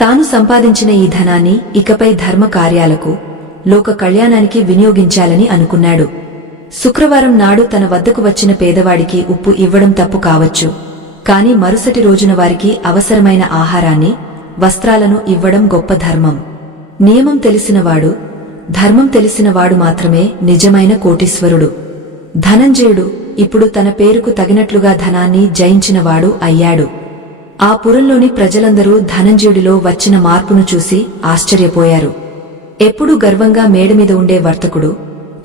తాను సంపాదించిన ఈ ధనాన్ని ఇకపై ధర్మ కార్యాలకు, లోక కళ్యాణానికి వినియోగించాలని అనుకున్నాడు. శుక్రవారం నాడు తన వద్దకు వచ్చిన పేదవాడికి ఉప్పు ఇవ్వడం తప్పు కావచ్చు, కాని మరుసటి రోజున వారికి అవసరమైన ఆహారాన్ని, వస్త్రాలను ఇవ్వడం గొప్ప ధర్మం. నియమం తెలిసినవాడు, ధర్మం తెలిసినవాడు మాత్రమే నిజమైన కోటీశ్వరుడు. ధనంజయుడు ఇప్పుడు తన పేరుకు తగినట్లుగా ధనాన్ని జయించినవాడు అయ్యాడు. ఆ పురంలోని ప్రజలందరూ ధనంజయుడిలో వచ్చిన మార్పును చూసి ఆశ్చర్యపోయారు. ఎప్పుడూ గర్వంగా మేడమీద ఉండే వర్తకుడు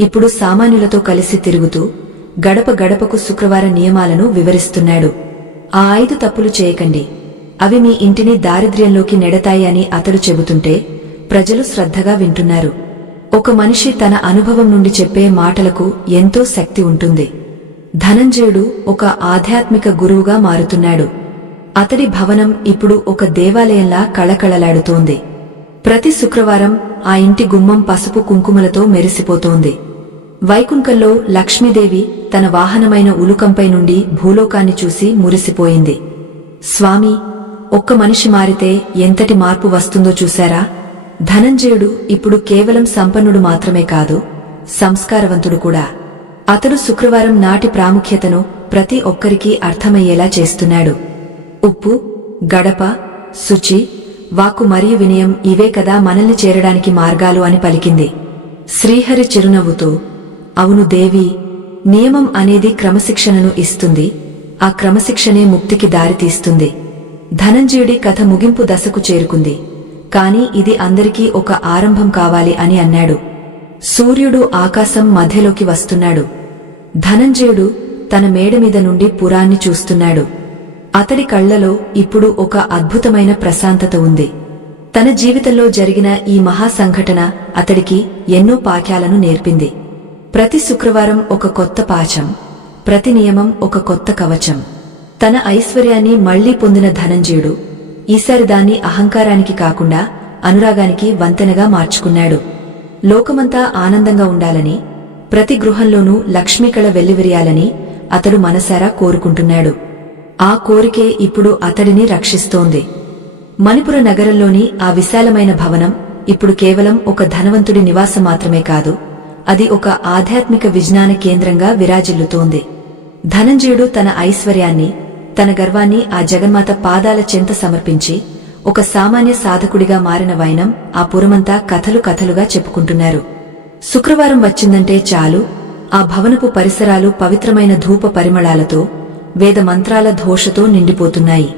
ఇప్పుడు సామాన్యులతో కలిసి తిరుగుతూ గడప గడపకు శుక్రవార నియమాలను వివరిస్తున్నాడు. ఆ 5 తప్పులు చేయకండి, అవి మీ ఇంటిని దారిద్ర్యంలోకి నెడతాయి అని అతడు చెబుతుంటే ప్రజలు శ్రద్ధగా వింటున్నారు. ఒక మనిషి తన అనుభవం నుండి చెప్పే మాటలకు ఎంతో శక్తి ఉంటుంది. ధనంజయుడు ఒక ఆధ్యాత్మిక గురువుగా మారుతున్నాడు. అతడి భవనం ఇప్పుడు ఒక దేవాలయంలా కళకళలాడుతోంది. ప్రతి శుక్రవారం ఆ ఇంటి గుమ్మం పసుపు కుంకుమలతో మెరిసిపోతోంది. వైకుంఠంలో లక్ష్మీదేవి తన వాహనమైన ఉలుకంపై నుండి భూలోకాన్ని చూసి మురిసిపోయింది. స్వామి, ఒక్క మనిషి మారితే ఎంతటి మార్పు వస్తుందో చూశారా? ధనంజయుడు ఇప్పుడు కేవలం సంపన్నుడు మాత్రమే కాదు, సంస్కారవంతుడు కూడా. అతడు శుక్రవారం నాటి ప్రాముఖ్యతను ప్రతి ఒక్కరికీ అర్థమయ్యేలా చేస్తున్నాడు. ఉప్పు, గడప, శుచి, వాక్కు మరియు వినయం ఇవే కదా మనల్ని చేరడానికి మార్గాలు అని పలికింది. శ్రీహరి చిరునవ్వుతో, అవును దేవి, నియమం అనేది క్రమశిక్షణను ఇస్తుంది, ఆ క్రమశిక్షణే ముక్తికి దారితీస్తుంది. ధనంజయుడి కథ ముగింపు దశకు చేరుకుంది. కాని ఇది అందరికీ ఒక ఆరంభం కావాలి అని అన్నాడు. సూర్యుడు ఆకాశం మధ్యలోకి వస్తున్నాడు. ధనంజయుడు తన మేడమీద నుండి పురాన్ని చూస్తున్నాడు. అతడి కళ్లలో ఇప్పుడు ఒక అద్భుతమైన ప్రశాంతత ఉంది. తన జీవితంలో జరిగిన ఈ మహాసంఘటన అతడికి ఎన్నో పాఠాలను నేర్పింది. ప్రతి శుక్రవారం ఒక కొత్త పాఠం, ప్రతి నియమం ఒక కొత్త కవచం. తన ఐశ్వర్యాన్ని మళ్లీ పొందిన ధనంజయుడు ఈసారి దాన్ని అహంకారానికి కాకుండా అనురాగానికి వంతెనగా మార్చుకున్నాడు. లోకమంతా ఆనందంగా ఉండాలని, ప్రతి గృహంలోనూ లక్ష్మీకళ వెల్లివిరియాలని అతడు మనసారా కోరుకుంటున్నాడు. ఆ కోరికే ఇప్పుడు అతడిని రక్షిస్తోంది. మణిపుర నగరంలోని ఆ విశాలమైన భవనం ఇప్పుడు కేవలం ఒక ధనవంతుడి నివాసం మాత్రమే కాదు, అది ఒక ఆధ్యాత్మిక విజ్ఞాన కేంద్రంగా విరాజిల్లుతోంది. ధనంజయుడు తన ఐశ్వర్యాన్ని, తన గర్వాన్ని ఆ జగన్మాత పాదాల చెంత సమర్పించి ఒక సామాన్య సాధకుడిగా మారిన వైనం ఆ పురమంతా కథలు కథలుగా చెప్పుకుంటున్నారు. శుక్రవారం వచ్చిందంటే చాలు, ఆ భవనపు పరిసరాలు పవిత్రమైన ధూప పరిమళాలతో, వేద మంత్రాల ఘోషతో నిండిపోతున్నాయి.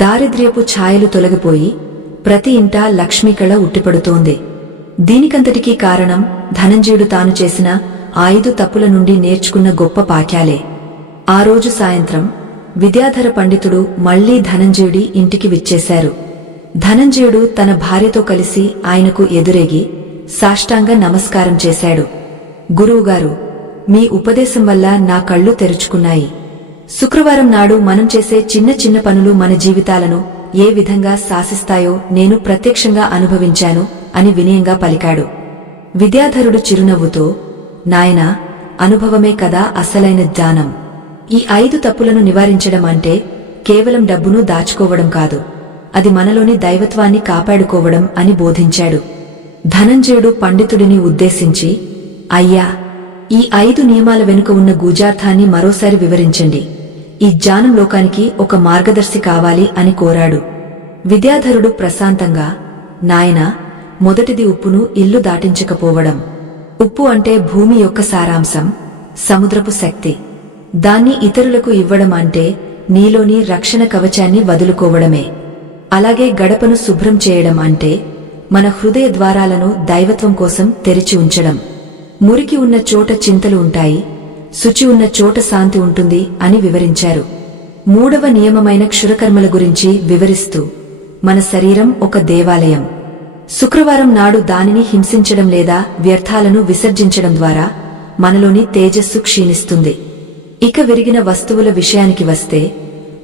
దారిద్ర్యపు ఛాయలు తొలగిపోయి ప్రతి ఇంటా లక్ష్మీకళ ఉట్టిపడుతోంది. దీనికంతటికీ కారణం ధనంజయుడు తాను చేసిన 5 తప్పుల నుండి నేర్చుకున్న గొప్ప పాఠాలే. ఆ రోజు సాయంత్రం విద్యాధర పండితుడు మళ్లీ ధనంజయుడి ఇంటికి విచ్చేశారు. ధనంజయుడు తన భార్యతో కలిసి ఆయనకు ఎదురేగి సాష్టాంగ నమస్కారం చేశాడు. గురువుగారు, మీ ఉపదేశం వల్ల నా కళ్ళు తెరుచుకున్నాయి. శుక్రవారం నాడు మనం చేసే చిన్న చిన్న పనులు మన జీవితాలను ఏ విధంగా శాసిస్తాయో నేను ప్రత్యక్షంగా అనుభవించాను అని వినయంగా పలికాడు. విద్యాధరుడు చిరునవ్వుతో, నాయనా, అనుభవమే కదా అసలైన జ్ఞానం. ఈ 5 తప్పులను నివారించడం అంటే కేవలం డబ్బును దాచుకోవడం కాదు, అది మనలోని దైవత్వాన్ని కాపాడుకోవడం అని బోధించాడు. ధనంజయుడు పండితుడిని ఉద్దేశించి, అయ్యా, ఈ 5 నియమాల వెనుక ఉన్న గూఢార్థాన్ని మరోసారి వివరించండి. ఈ జ్ఞానం లోకానికి ఒక మార్గదర్శి కావాలి అని కోరాడు. విద్యాధరుడు ప్రశాంతంగా, నాయనా, మొదటిది ఉప్పును ఇల్లు దాటించకపోవడం. ఉప్పు అంటే భూమి యొక్క సారాంశం, సముద్రపు శక్తి. దాన్ని ఇతరులకు ఇవ్వడం అంటే నీలోని రక్షణ కవచాన్ని వదులుకోవడమే. అలాగే గడపను శుభ్రం చేయడం అంటే మన హృదయ ద్వారాలను దైవత్వం కోసం తెరిచి ఉంచడం. మురికి ఉన్న చోట చింతలు ఉంటాయి, శుచి ఉన్న చోట శాంతి ఉంటుంది అని వివరించారు. 3వ నియమమైన క్షురకర్మల గురించి వివరిస్తూ, మన శరీరం ఒక దేవాలయం. శుక్రవారం నాడు దానిని హింసించడం లేదా వ్యర్థాలను విసర్జించడం ద్వారా మనలోని తేజస్సు క్షీణిస్తుంది. ఇక విరిగిన వస్తువుల విషయానికి వస్తే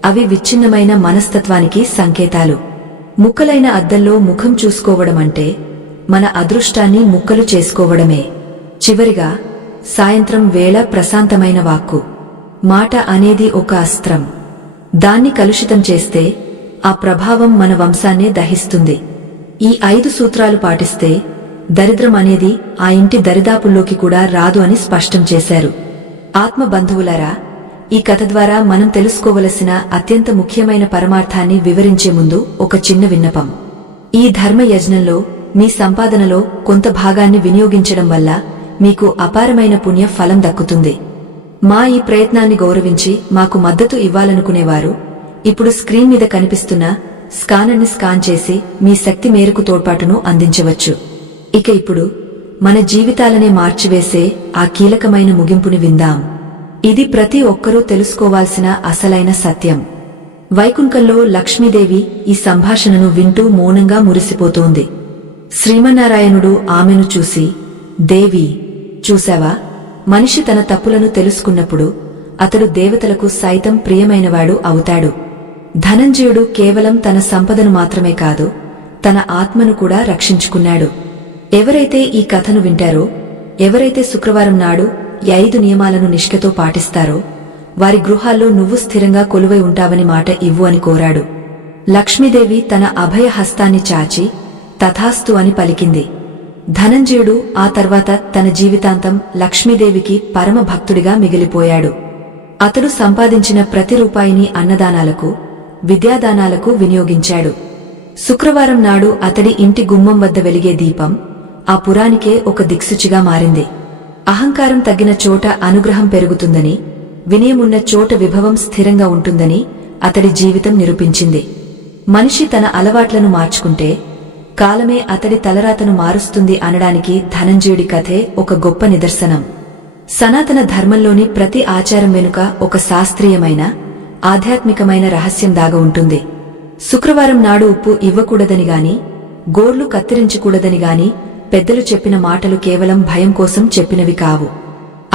అవి విచ్ఛిన్నమైన మనస్తత్వానికి సంకేతాలు. ముక్కలైన అద్దంలో ముఖం చూసుకోవడమంటే మన అదృష్టాన్ని ముక్కలు చేసుకోవడమే. చివరిగా, సాయంత్రం వేళ ప్రశాంతమైన వాక్కు. మాట అనేది ఒక అస్త్రం. దాన్ని కలుషితం చేస్తే ఆ ప్రభావం మన వంశాన్నే దహిస్తుంది. ఈ 5 సూత్రాలు పాటిస్తే దరిద్రం అనేది ఆ ఇంటి దరిదాపుల్లోకి కూడా రాదు అని స్పష్టం చేశారు. ఆత్మ బంధువులారా, ఈ కథ ద్వారా మనం తెలుసుకోవలసిన అత్యంత ముఖ్యమైన పరమార్థాన్ని వివరించే ముందు ఒక చిన్న విన్నపం. ఈ ధర్మ యజ్ఞంలో మీ సంపాదనలో కొంత భాగాన్ని వినియోగించడం వల్ల మీకు అపారమైన పుణ్య ఫలం దక్కుతుంది. మా ఈ ప్రయత్నాన్ని గౌరవించి మాకు మద్దతు ఇవ్వాలనుకునేవారు ఇప్పుడు స్క్రీన్ మీద కనిపిస్తున్న స్కానర్ని స్కాన్ చేసి మీ శక్తి మేరకు తోడ్పాటును అందించవచ్చు. ఇక ఇప్పుడు మన జీవితాలనే మార్చివేసే ఆ కీలకమైన ముగింపుని విందాం. ఇది ప్రతి ఒక్కరూ తెలుసుకోవాల్సిన అసలైన సత్యం. వైకుంఠంలో లక్ష్మీదేవి ఈ సంభాషణను వింటూ మౌనంగా మురిసిపోతోంది. శ్రీమన్నారాయణుడు ఆమెను చూసి, దేవి, చూశావా, మనిషి తన తప్పులను తెలుసుకున్నప్పుడు అతడు దేవతలకు సైతం ప్రియమైనవాడు అవుతాడు. ధనంజయుడు కేవలం తన సంపదను మాత్రమే కాదు, తన ఆత్మను కూడా రక్షించుకున్నాడు. ఎవరైతే ఈ కథను వింటారో, ఎవరైతే శుక్రవారం నాడు ఈ 5 నియమాలను నిష్ఠతో పాటిస్తారో, వారి గృహాల్లో నువ్వు స్థిరంగా కొలువై ఉంటావని మాట ఇవ్వు అని కోరాడు. లక్ష్మీదేవి తన అభయ హస్తాన్ని చాచి తథాస్తు అని పలికింది. ధనంజయుడు ఆ తర్వాత తన జీవితాంతం లక్ష్మీదేవికి పరమ భక్తుడిగా మిగిలిపోయాడు. అతడు సంపాదించిన ప్రతి రూపాయిని అన్నదానాలకు, విద్యాదానాలకు వినియోగించాడు. శుక్రవారం నాడు అతడి ఇంటి గుమ్మం వద్ద వెలిగే దీపం ఆ పురానికే ఒక దిక్సూచిగా మారింది. అహంకారం తగ్గిన చోట అనుగ్రహం పెరుగుతుందని, వినయమున్న చోట విభవం స్థిరంగా ఉంటుందని అతడి జీవితం నిరూపించింది. మనిషి తన అలవాట్లను మార్చుకుంటే కాలమే అతడి తలరాతను మారుస్తుంది అనడానికి ధనంజయుడి కథే ఒక గొప్ప నిదర్శనం. సనాతన ధర్మంలోని ప్రతి ఆచారం వెనుక ఒక శాస్త్రీయమైన, ఆధ్యాత్మికమైన రహస్యం దాగ ఉంటుంది. శుక్రవారం నాడు ఉప్పు ఇవ్వకూడదని గాని, గోర్లు కత్తిరించకూడదని గాని పెద్దలు చెప్పిన మాటలు కేవలం భయం కోసం చెప్పినవి కావు.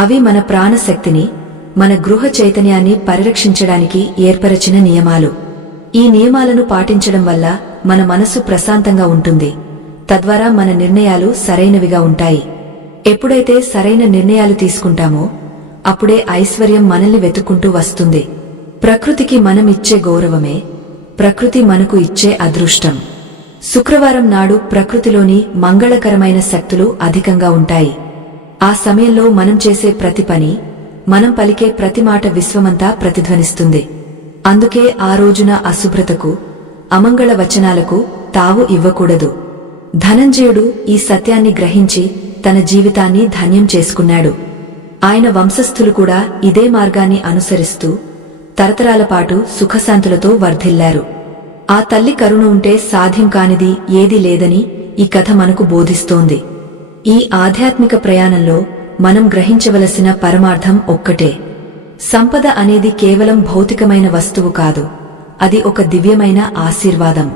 అవి మన ప్రాణశక్తిని, మన గృహ చైతన్యాన్ని పరిరక్షించడానికి ఏర్పరచిన నియమాలు. ఈ నియమాలను పాటించడం వల్ల మన మనసు ప్రశాంతంగా ఉంటుంది. తద్వారా మన నిర్ణయాలు సరైనవిగా ఉంటాయి. ఎప్పుడైతే సరైన నిర్ణయాలు తీసుకుంటామో అప్పుడే ఐశ్వర్యం మనల్ని వెతుక్కుంటూ వస్తుంది. ప్రకృతికి మనం ఇచ్చే గౌరవమే ప్రకృతి మనకు ఇచ్చే అదృష్టం. శుక్రవారం నాడు ప్రకృతిలోని మంగళకరమైన శక్తులు అధికంగా ఉంటాయి. ఆ సమయంలో మనం చేసే ప్రతి పని, మనం పలికే ప్రతి మాట విశ్వమంతా ప్రతిధ్వనిస్తుంది. అందుకే ఆ రోజున అశుభ్రతకు, అమంగళ వచనాలకు తావు ఇవ్వకూడదు. ధనంజయుడు ఈ సత్యాన్ని గ్రహించి తన జీవితాన్ని ధన్యం చేసుకున్నాడు. ఆయన వంశస్థులు కూడా ఇదే మార్గాన్ని అనుసరిస్తూ తరతరాల పాటు సుఖశాంతులతో వర్ధిల్లారు. ఆ తల్లి కరుణ ఉంటే సాధ్యం కానిది ఏదీ లేదని ఈ కథ మనకు బోధిస్తోంది. ఈ ఆధ్యాత్మిక ప్రయాణంలో మనం గ్రహించవలసిన పరమార్థం ఒక్కటే. సంపద అనేది కేవలం భౌతికమైన వస్తువు కాదు, అది ఒక దివ్యమైన ఆశీర్వాదం.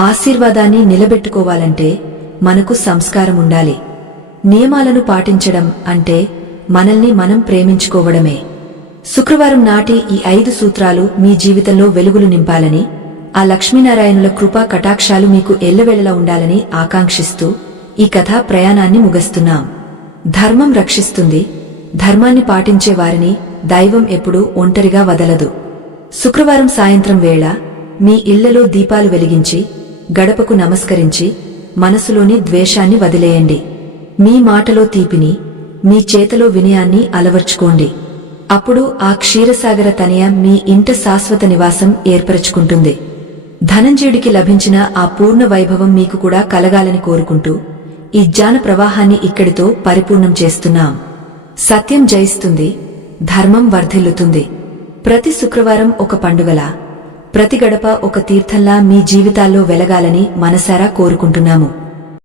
ఆశీర్వాదాన్ని నిలబెట్టుకోవాలంటే మనకు సంస్కారం ఉండాలి. నియమాలను పాటించడం అంటే మనల్ని మనం ప్రేమించుకోవడమే. శుక్రవారం నాటి ఈ 5 సూత్రాలు మీ జీవితంలో వెలుగులు నింపాలని, ఆ లక్ష్మీనారాయణుల కృపా కటాక్షాలు మీకు ఎల్లవేళలా ఉండాలని ఆకాంక్షిస్తూ ఈ కథా ప్రయాణాన్ని ముగిస్తున్నాం. ధర్మం రక్షిస్తుంది. ధర్మాన్ని పాటించే వారిని దైవం ఎప్పుడూ ఒంటరిగా వదలదు. శుక్రవారం సాయంత్రం వేళ మీ ఇళ్లలో దీపాలు వెలిగించి, గడపకు నమస్కరించి మనసులోని ద్వేషాన్ని వదిలేయండి. మీ మాటలో తీపిని, మీ చేతలో వినయాన్ని అలవర్చుకోండి. అప్పుడు ఆ క్షీరసాగర తనయ మీ ఇంట శాశ్వత నివాసం ఏర్పరచుకుంటుంది. ధనంజయుడికి లభించిన ఆ పూర్ణ వైభవం మీకు కూడా కలగాలని కోరుకుంటూ ఈ జ్ఞాన ప్రవాహాన్ని ఇక్కడితో పరిపూర్ణం చేస్తున్నాం. సత్యం జయిస్తుంది, ధర్మం వర్ధిల్లుతుంది. ప్రతి శుక్రవారం ఒక పండుగలా, ప్రతి గడప ఒక తీర్థంలా మీ జీవితాల్లో వెలగాలని మనసారా కోరుకుంటున్నాము.